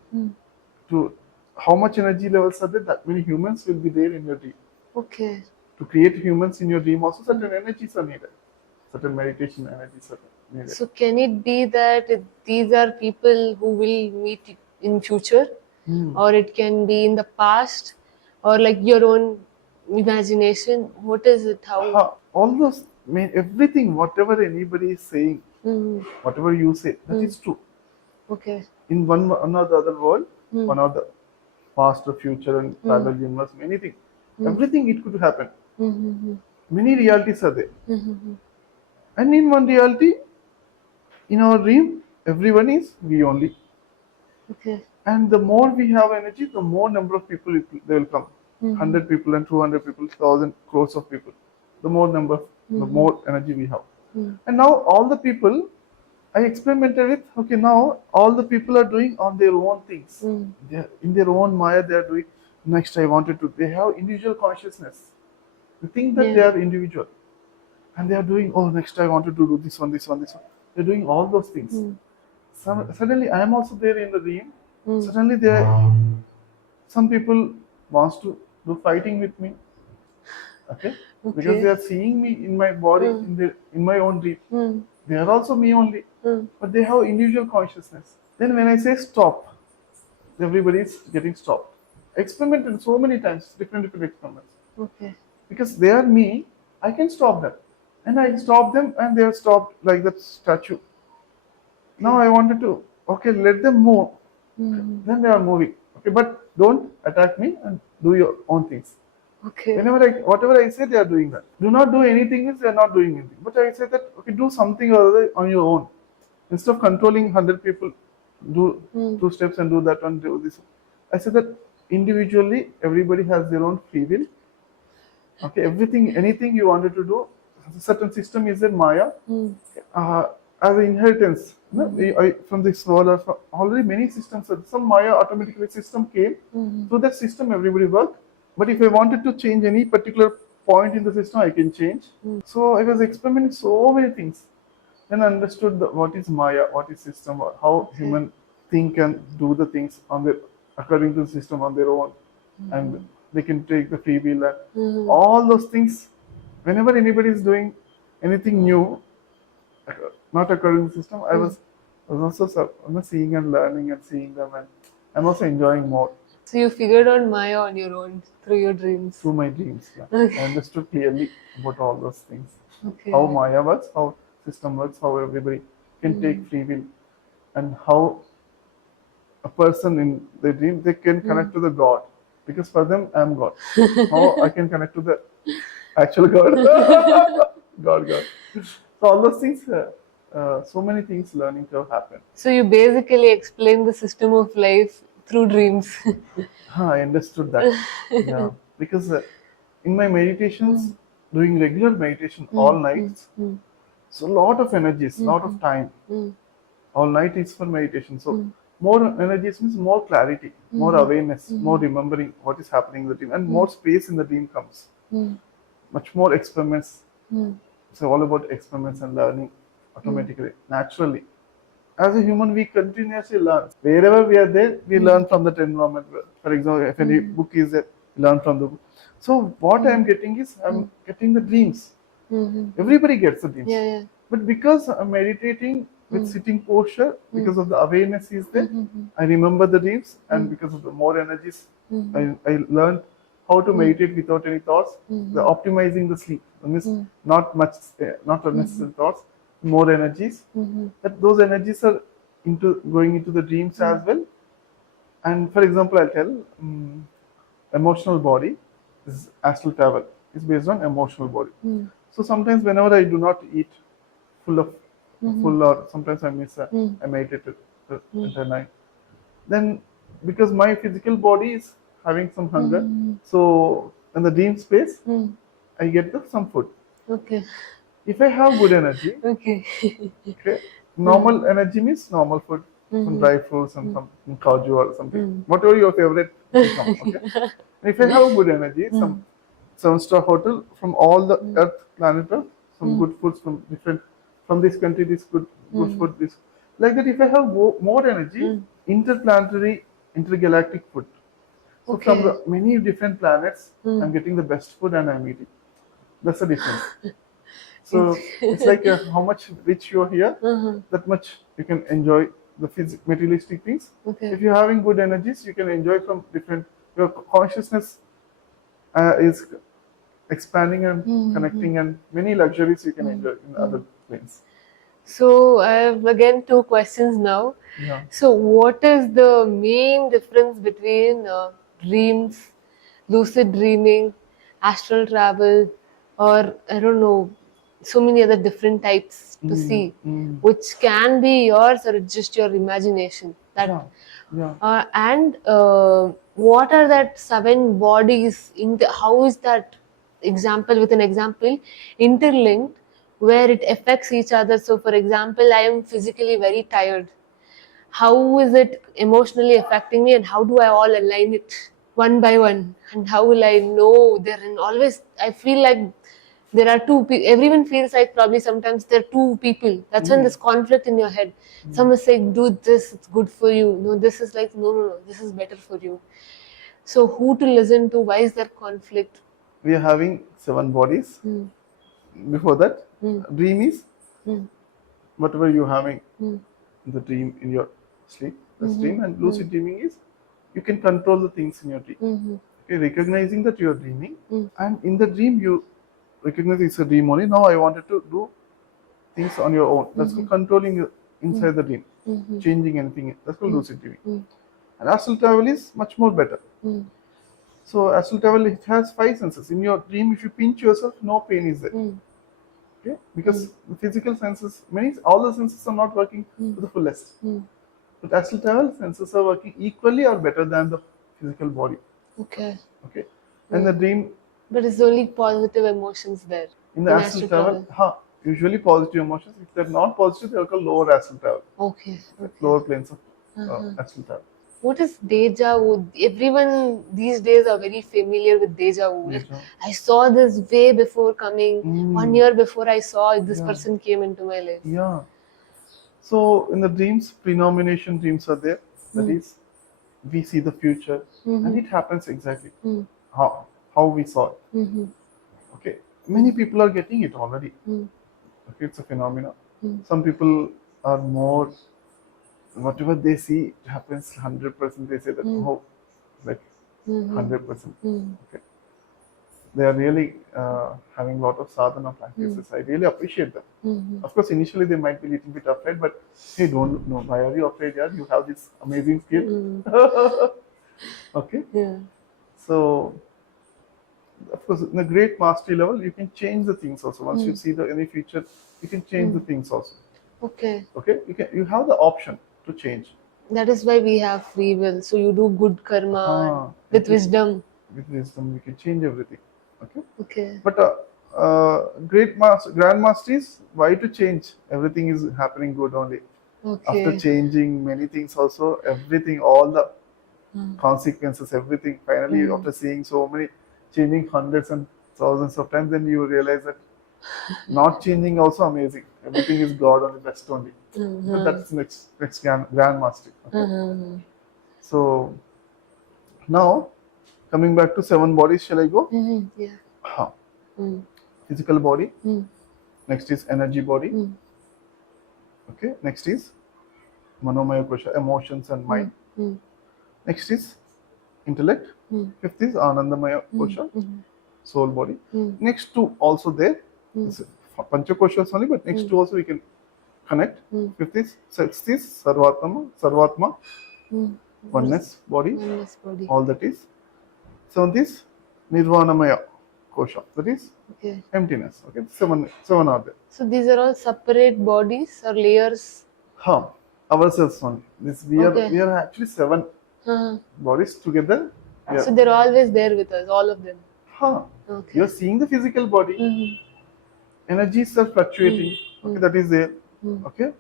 to how much energy levels are there, that many humans will be there in your dream. Okay. To create humans in your dream also certain energies are needed. Certain meditation energies are needed. So can it be that these are people who will meet in future, or it can be in the past, or like your own imagination? What is it? How? All those, everything, whatever anybody is saying, whatever you say, that is true. Okay. In one or the other world, one or the past or future and parallel universe, many things, everything it could happen. Many realities are there. And in one reality, in our dream, everyone is we only. Okay. And the more we have energy, the more number of people they will come. 100 people and 200 people, 1,000 crores of people. The more number, the more energy we have. And now all the people, I experimented with, okay, now all the people are doing on their own things. In their own Maya, they are doing, next I wanted to, they have individual consciousness. They think that they are individual. And they are doing, oh, next I wanted to do this one, this one, this one. They're doing all those things. Suddenly I am also there in the dream. Suddenly some people wants to do fighting with me. Okay? Because they are seeing me in my body, in my own dream. They are also me only. But they have individual consciousness. Then when I say stop, everybody is getting stopped. experimented so many times, different experiments. Okay. Because they are me, I can stop them. And I stop them and they are stopped like that statue. Now I wanted to, okay, let them move. Then they are moving. Okay, but don't attack me and do your own things. Okay. Whatever I say, they are doing that. Do not do anything means they are not doing anything. But I say that, okay, do something or other on your own. Instead of controlling 100 people, do 2 steps and do that one, do this. I said that individually, everybody has their own free will. Okay, everything, anything you wanted to do, a certain system is in Maya. Uh, as an inheritance, from this world, or from already many systems, some Maya automatically system came. Through that system, everybody worked. But if I wanted to change any particular point in the system, I can change. So I was experimenting so many things. Then I understood what is Maya, what is system, or how human think and do the things on their according to the system on their own, and they can take the free will and all those things. Whenever anybody is doing anything new, not according to the system, I was also seeing and learning and seeing them, and I'm also enjoying more So you figured out Maya on your own through your dreams. through my dreams. Yeah. Okay. I understood clearly about all those things. Okay. How Maya works, how system works, how everybody can take free will, and how a person in the dream they can connect to the God, because for them I'm God. How I can connect to the actual God, God. So all those things, so many things learning to happen. So you basically explain the system of life through dreams. I understood that. Yeah, because in my meditations, doing regular meditation all nights, so lot of energies, lot of time. All night is for meditation. So more energies means more clarity, more awareness, more remembering what is happening in the dream, and more space in the dream comes. Much more experiments. It's all about experiments and learning automatically, naturally. As a human, we continuously learn. Wherever we are there, we learn from that environment. For example, if any book is there, we learn from the book. So what I am getting is, I'm getting the dreams. Everybody gets the dreams. Yeah. But because I'm meditating with sitting posture, because of the awareness is there, I remember the dreams, and because of the more energies, I learned how to meditate without any thoughts. The optimizing the sleep means not much, not unnecessary thoughts, more energies. That those energies are going into the dreams as well. And for example, I'll tell emotional body is astral travel. It's based on emotional body. So sometimes whenever I do not eat full, or sometimes I miss I meditate at night. Then because my physical body is having some hunger, so in the dream space, I get some food. Okay. If I have good energy, Okay. okay, normal energy means normal food, some dry fruits and some kaju or something, whatever your favorite become. Okay. And if I have good energy, some 7-star hotel from all the Earth, planet Earth, some good foods from different, from this country, this good food, this like that. If I have more energy, interplanetary, intergalactic food. So from the many different planets, I'm getting the best food and I'm eating. That's the difference. So it's like how much rich you are here, that much you can enjoy the materialistic things. Okay. If you're having good energies, you can enjoy from different. Your consciousness is expanding and connecting, and many luxuries you can enjoy in other planes. So I have again 2 questions now. Yeah. So what is the main difference between dreams, lucid dreaming, astral travel, or I don't know, so many other different types to see, which can be yours or it's just your imagination? That and what are that 7 bodies? How is that example with an example interlinked, where it affects each other? So, for example, I am physically very tired. How is it emotionally affecting me, and how do I all align it one by one? And how will I know there? And always, I feel like there are 2 people. Everyone feels like probably sometimes there are 2 people. That's when this conflict in your head. Some is saying, "Do this; it's good for you." No, this is like, no, this is better for you. So, who to listen to? Why is there conflict? We are having 7 bodies. Before that, dream is whatever you're having in the dream in your sleep. That's dream, and lucid dreaming is you can control the things in your dream. Okay, recognizing that you are dreaming, and in the dream you recognize it's a dream only. Now I wanted to do things on your own. That's called controlling you inside the dream, changing anything. That's called lucid dreaming. And astral travel is much more better. So astral travel, it has 5 senses. In your dream, if you pinch yourself, no pain is there. Okay, because the physical senses, all the senses are not working to the fullest. But astral travel senses are working equally or better than the physical body. Okay. Okay, and the dream. But it's only positive emotions there. In the astral travel, usually positive emotions. If they're not positive, they're called lower astral travel. Okay. Lower planes of astral travel. What is deja vu? Everyone these days are very familiar with deja vu. Like, I saw this way before coming. 1 year before I saw this person came into my life. Yeah. So in the dreams, prenomination dreams are there. That is, we see the future, and it happens exactly how we saw it. Okay. Many people are getting it already. Okay, it's a phenomenon. Some people are more. Whatever they see happens 100%. They say that like 100%. Okay, they are really having a lot of sadhana practices. I really appreciate them. Of course, initially they might be a little bit afraid, but hey, don't know why are you afraid? Yeah, you have this amazing skill. Okay. Yeah. So, of course, in the great mastery level, you can change the things also. Once you see any future, you can change the things also. Okay. Okay, you have the option to change. That is why we have free will. So you do good karma with wisdom. With wisdom, we can change everything. Okay. Okay. But grand masteries, why to change? Everything is happening good only. Okay. After changing many things, also everything, all the consequences, everything. Finally, after seeing so many, changing hundreds and thousands of times, then you realize that not changing also amazing. Everything is God only, best only. But that's next grand mastery. Okay? So now coming back to 7 bodies, shall I go? Yeah. Physical body. Next is energy body. Okay. Next is manomaya kosha, emotions and mind. Next is intellect. 5th is anandamaya kosha, soul body. Next 2 also there. Panchakoshas only, but next 2 also we can connect. 5th is 6th is sarvatma, oneness body. All that is. 7th is nirvanamaya kosha, that is emptiness. Okay, 7 are there. So these are all separate bodies or layers? Ourselves only. We are actually 7 bodies together. So they're always there with us, all of them. You are seeing the physical body. Energies are fluctuating. Okay, that is there. Okay,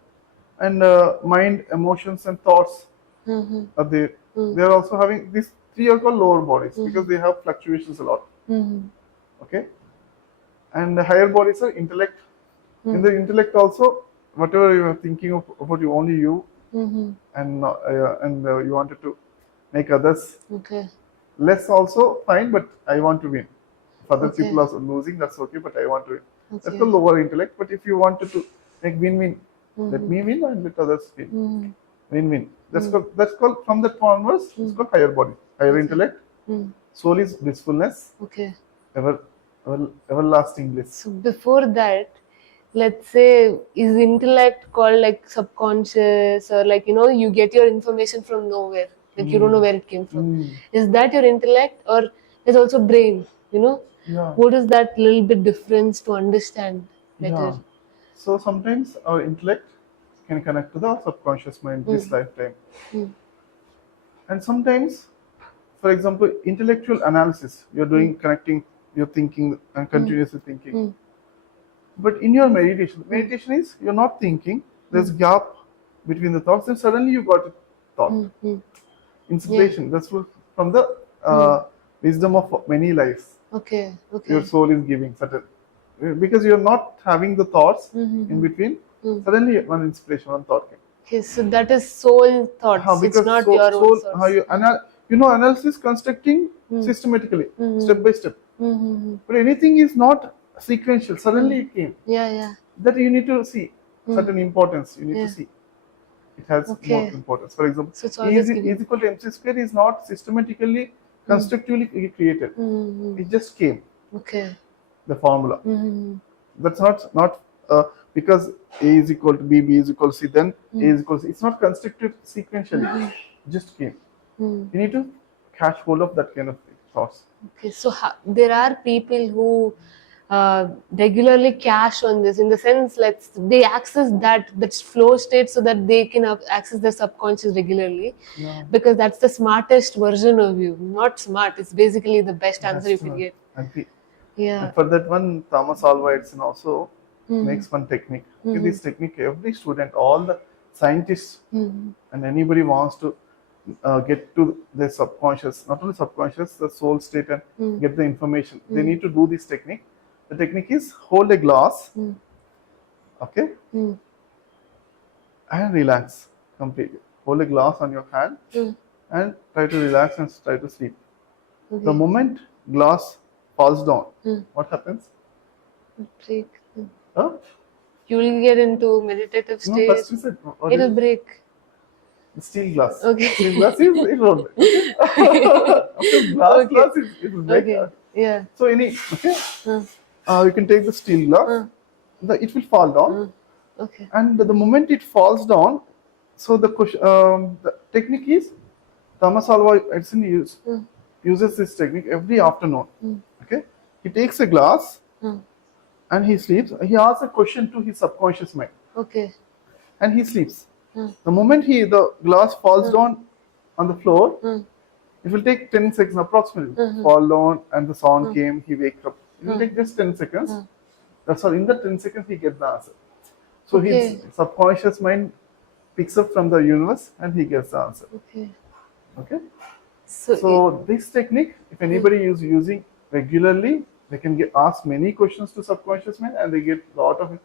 and mind, emotions, and thoughts are there. They are also having these 3 are called lower bodies because they have fluctuations a lot. Okay, and the higher bodies are intellect. In the intellect also, whatever you are thinking of about you, only you, and you wanted to make others less also fine, but I want to win. If other people are losing, that's okay, but I want to win. That's the lower intellect. But if you wanted to make win-win, let me win and let others win. Win-win. That's called from that onwards. It's called higher body, higher intellect. Soul is blissfulness. Everlasting bliss. So before that, let's say, is intellect called like subconscious, or like, you get your information from nowhere, like you don't know where it came from. Is that your intellect, or is also brain? What is that little bit difference to understand better? So sometimes our intellect can connect to the subconscious mind this lifetime, and sometimes, for example, intellectual analysis, you're doing connecting, you're thinking and continuously thinking. But in your meditation is you're not thinking. There's gap between the thoughts, and suddenly you got a thought, inspiration. That's from the wisdom of many lives. Your soul is giving certain, because you're not having the thoughts in between. Suddenly, one inspiration, one thought came. Okay, so that is soul thoughts. It's not your own thoughts. Analysis constructing systematically, step by step. But anything is not sequential. Suddenly it came. Yeah. That you need to see certain importance. You need to see. It has more Okay. importance. For example, So it's E always is giving. equal to mc square is not systematically, constructively created. Mm-hmm. It just came, Okay. the formula. Mm-hmm. That's not because A is equal to B, B is equal to C, then A is equal to C. It's not constructed sequentially. It just came. Mm. You need to catch hold of that kind of thoughts. Okay, so there are people who regularly cash on this, in the sense, they access that flow state so that they can access their subconscious regularly, Yeah, because that's the smartest version of you. Not smart; it's basically the best answer you that's can true. get. And Yeah. for that one, Thomas Alva Edison also Mm-hmm. makes one technique. Okay, Mm-hmm. this technique, every student, all the scientists, Mm-hmm. and anybody wants to get to their subconscious, not only subconscious, the soul state, and get the information. They need to do this technique. The technique is hold a glass, okay, Mm-hmm. and relax completely. Hold a glass on your hand and try to relax and try to sleep. The Okay. moment glass falls down, what happens? Break. Huh? You will get into meditative No, state. first you said what is It'll it? break. The steel glass. Okay. Steel glass is it won't. Okay. Of course, Okay. glass is it will break. Okay. Yeah. So any okay, Uh, you can take the steel glass. It will fall down, okay. and the moment it falls down, so the technique is Thomas Alva Edison uses this technique every afternoon. Okay, he takes a glass and he sleeps. He asks a question to his subconscious mind, Okay. and he sleeps. The moment the glass falls down on the floor, it will take 10 seconds approximately. Fall down and the sound came. He wakes up. It will take just 10 seconds. That's all. In the 10 seconds, he gets the answer. So his Okay. subconscious mind picks up from the universe and he gets the answer. Okay. Okay. So, So this technique, if anybody is using regularly, they can ask many questions to subconscious mind and they get a lot of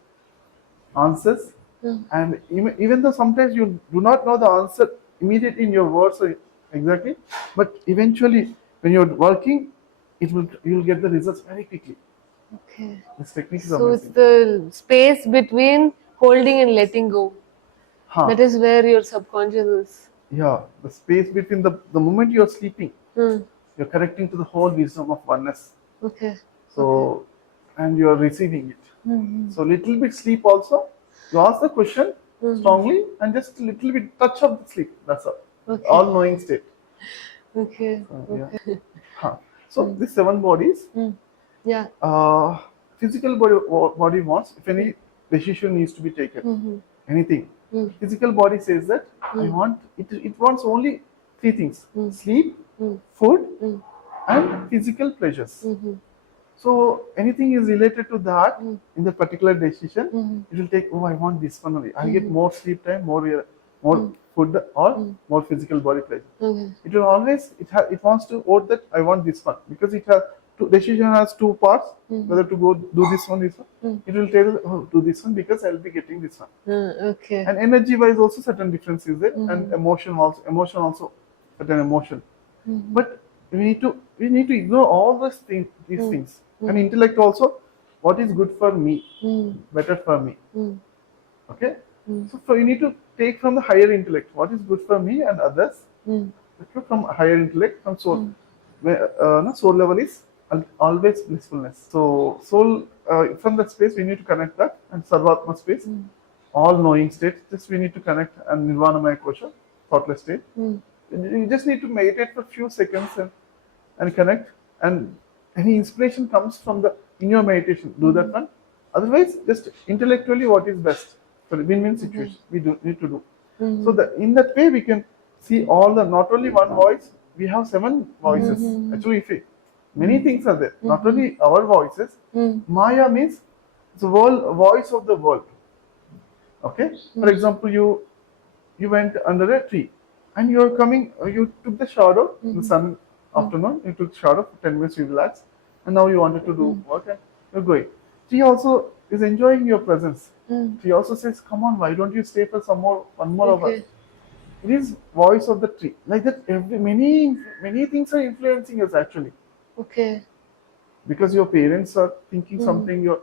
answers. And even though sometimes you do not know the answer immediately in your words exactly, but eventually when you're working, you'll get the results very quickly. okay. This technique is So it's amazing. the space between holding and letting go. Huh. That is where your subconscious is. Yeah, the space between the moment you're sleeping, Hmm. you're connecting to the whole wisdom of oneness. Okay. So, and you're receiving it. So, little bit sleep also. You ask the question strongly, and just a little bit touch of the sleep. That's all. Okay. All knowing state. Okay. Yeah. Okay. Huh. So, these 7 bodies. Yeah. Physical body wants if any decision needs to be taken, anything. Physical body says that I want it. It wants only 3 things: sleep, food, and physical pleasures. So anything is related to that in the particular decision, it will take. Oh, I want this one only. I get more sleep time, more food, or more physical body pleasure. Okay. It will always it wants to vote that I want this one because it has decision has 2 parts whether to go do this one. It will tell do this one because I'll be getting this one. Okay. And energy wise also certain difference is there, and emotion also certain emotion. But we need to ignore all these things. And intellect also, what is good for me, better for me. Okay. So you need to take from the higher intellect what is good for me and others. Okay, from higher intellect, from soul. Where soul level is always blissfulness. So soul from that space we need to connect that, and Sarvatma space, all knowing state. Just we need to connect, and Nirvanamaya Kosha, thoughtless state. You just need to meditate for a few seconds and connect, and any inspiration comes from the in your meditation. Do that one. Otherwise, just intellectually what is best for a win-win situation. We do need to do. So that in that way we can see all the not only one voice. We have 7 voices. Actually, many things are there. Not only our voices. Maya means the world voice of the world. Okay. For example, you went under a tree and you're coming, you took the shadow in the sun afternoon, you took shadow for 10 minutes, you relaxed, and now you wanted to do work and you're going. Tree also is enjoying your presence. Tree also says, come on, why don't you stay for one more hour? Okay. It is voice of the tree. Like that, many things are influencing us actually. Okay. Because your parents are thinking something, your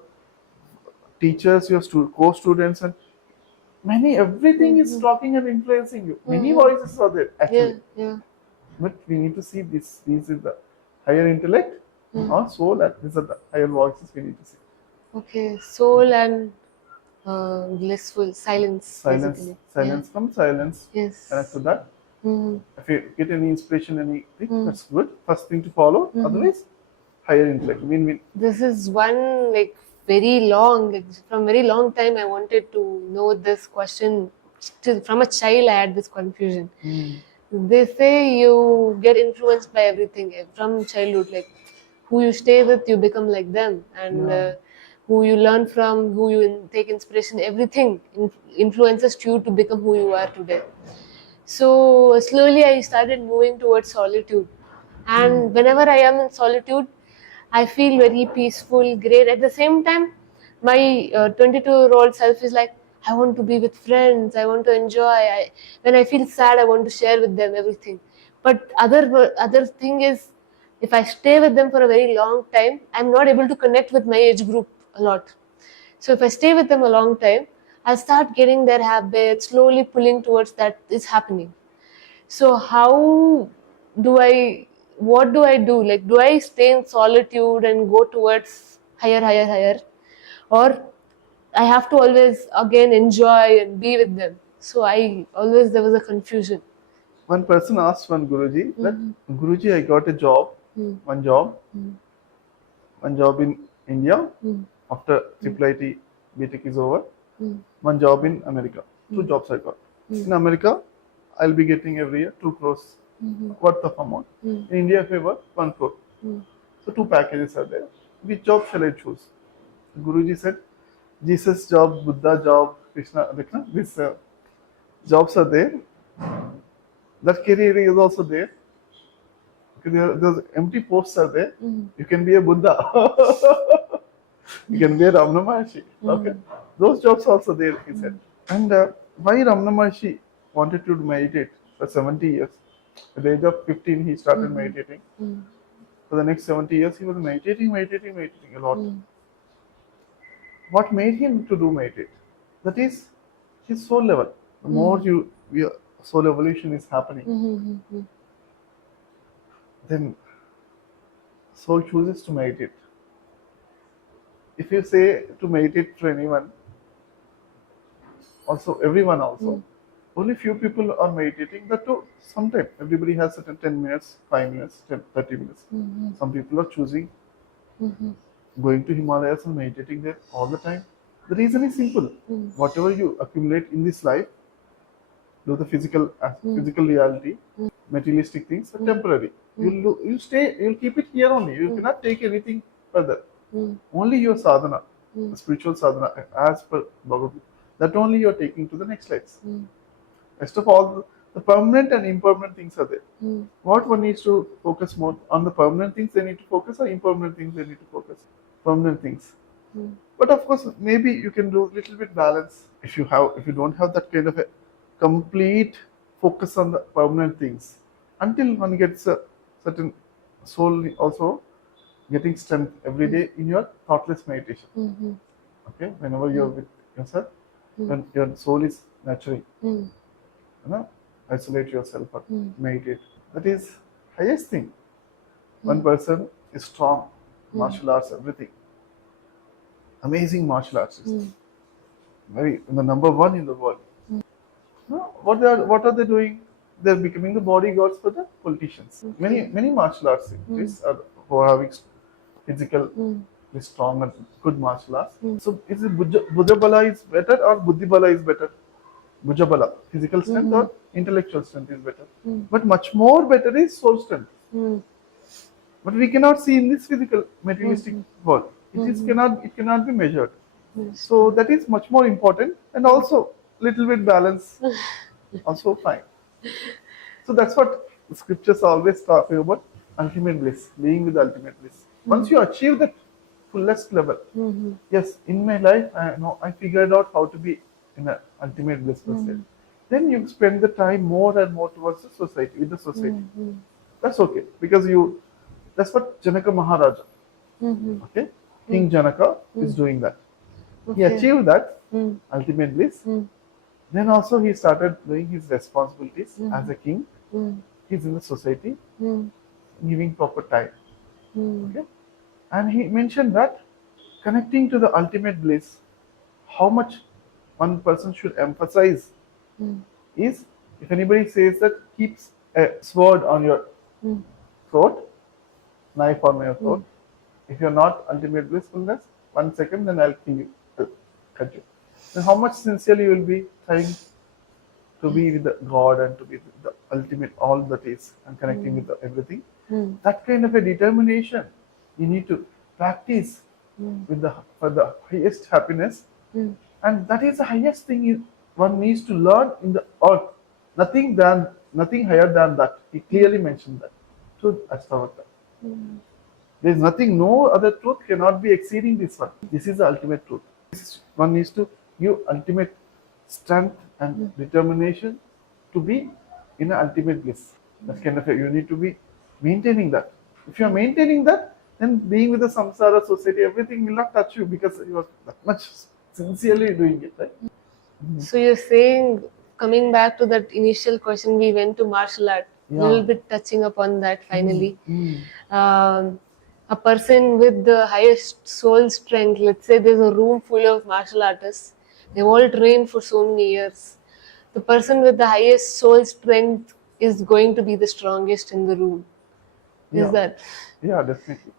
teachers, your co-students, and everything is talking and influencing you. Many voices are there actually. Yeah. But we need to see this. These is the higher intellect or soul, and these are the higher voices we need to see. Okay. Soul and blissful silence, basically. Silence from silence. Yes. Connect to that. Mm-hmm. If you get any inspiration, anything, that's good. First thing to follow. Otherwise, higher intellect. Win-win. This is one like very long, like, from very long time. I wanted to know this question. Still, from a child, I had this confusion. They say you get influenced by everything from childhood, like who you stay with, you become like them, and who you learn from, who you take inspiration, everything influences you to become who you are today. So slowly I started moving towards solitude. And whenever I am in solitude, I feel very peaceful, great. At the same time, my 22-year-old self is like, I want to be with friends, I want to enjoy. When I feel sad, I want to share with them everything. But other thing is, if I stay with them for a very long time, I'm not able to connect with my age group a lot. So if I stay with them a long time, I'll start getting their habits, slowly pulling towards that is happening. So how do I, what do I do? Like, do I stay in solitude and go towards higher, or I have to always again enjoy and be with them? So there was a confusion. One person asked one Guruji that, Guruji, I got a job, one job, one job in India after triple IT BTech is over, one job in America. Two jobs I got. In America, I'll be getting every year 2 crores worth of amount. In India, if I work, 1 crore. So two packages are there. Which job shall I choose? Guruji said, Jesus job, Buddha job, Krishna, these jobs are there. That career is also there. Those empty posts are there. You can be a Buddha. You can be a Ramana Maharshi. Okay. Those jobs also there, he said. And why Ramana Maharshi wanted to meditate for 70 years? At the age of 15, he started meditating. For the next 70 years, he was meditating a lot. What made him to do meditate? That is his soul level. The more your soul evolution is happening, then soul chooses to meditate. If you say to meditate for anyone, also everyone also, only few people are meditating. That too, sometimes everybody has certain 10 minutes, 5 minutes, 10, 30 minutes. Some people are choosing going to Himalayas and meditating there all the time. The reason is simple. Whatever you accumulate in this life, do the physical reality, materialistic things are temporary. You'll keep it here only. You cannot take anything further. Only your sadhana, the spiritual sadhana, as per Bhagavad Gita, that only you are taking to the next lives. Rest of all, the permanent and impermanent things are there. What one needs to focus more on, the permanent things they need to focus, or impermanent things they need to focus? Permanent things. But of course, maybe you can do a little bit balance if you don't have that kind of a complete focus on the permanent things, until one gets a certain soul also getting strength every day in your thoughtless meditation. Okay, whenever you're with yourself, when your soul is nurturing, isolate yourself or meditate. That is highest thing. One person is strong, martial arts, everything. Amazing martial artist, the number one in the world. No, what are they doing? They're becoming the bodyguards for the politicians. Many martial artists are who are having physical, strong and good martial arts. So is it Bhuja Bala is better or Buddhi Bala is better? Bhuja Bala, physical strength or intellectual strength is better. But much more better is soul strength. But we cannot see in this physical materialistic world. It cannot be measured. So that is much more important, and also little bit balance also fine. So that's what the scriptures always talk about, ultimate bliss, being with ultimate bliss. Once you achieve that fullest level, yes, in my life I figured out how to be in an ultimate bliss state. Then you spend the time more and more towards the society, with the society. That's okay, because that's what Janaka Maharaja, okay, King Janaka is doing that. He achieved that ultimate bliss. Then also he started doing his responsibilities as a king. He's in the society, giving proper time. Okay, and he mentioned that connecting to the ultimate bliss, how much one person should emphasize is, if anybody says that keeps a sword on your throat, knife on your throat, if you're not ultimate blissfulness, 1 second, then I'll kill you, I'll cut you. Then how much sincerely you will be trying to be with the God and to be with the ultimate all that is and connecting with the everything. That kind of a determination you need to practice with the for the highest happiness, and that is the highest thing one needs to learn in the earth. Nothing higher than that. He clearly mentioned that to Astravata. There is nothing, no other truth cannot be exceeding this one. This is the ultimate truth. One needs to give ultimate strength and determination to be in an ultimate bliss. That's kind of you need to be maintaining that. If you are maintaining that, then being with the samsara society, everything will not touch you because you are that much sincerely doing it, right? So you're saying, coming back to that initial question, we went to martial art. A little bit touching upon that finally. A person with the highest soul strength, let's say there's a room full of martial artists, they've all trained for so many years. The person with the highest soul strength is going to be the strongest in the room. Yeah. Is that? Yeah, definitely.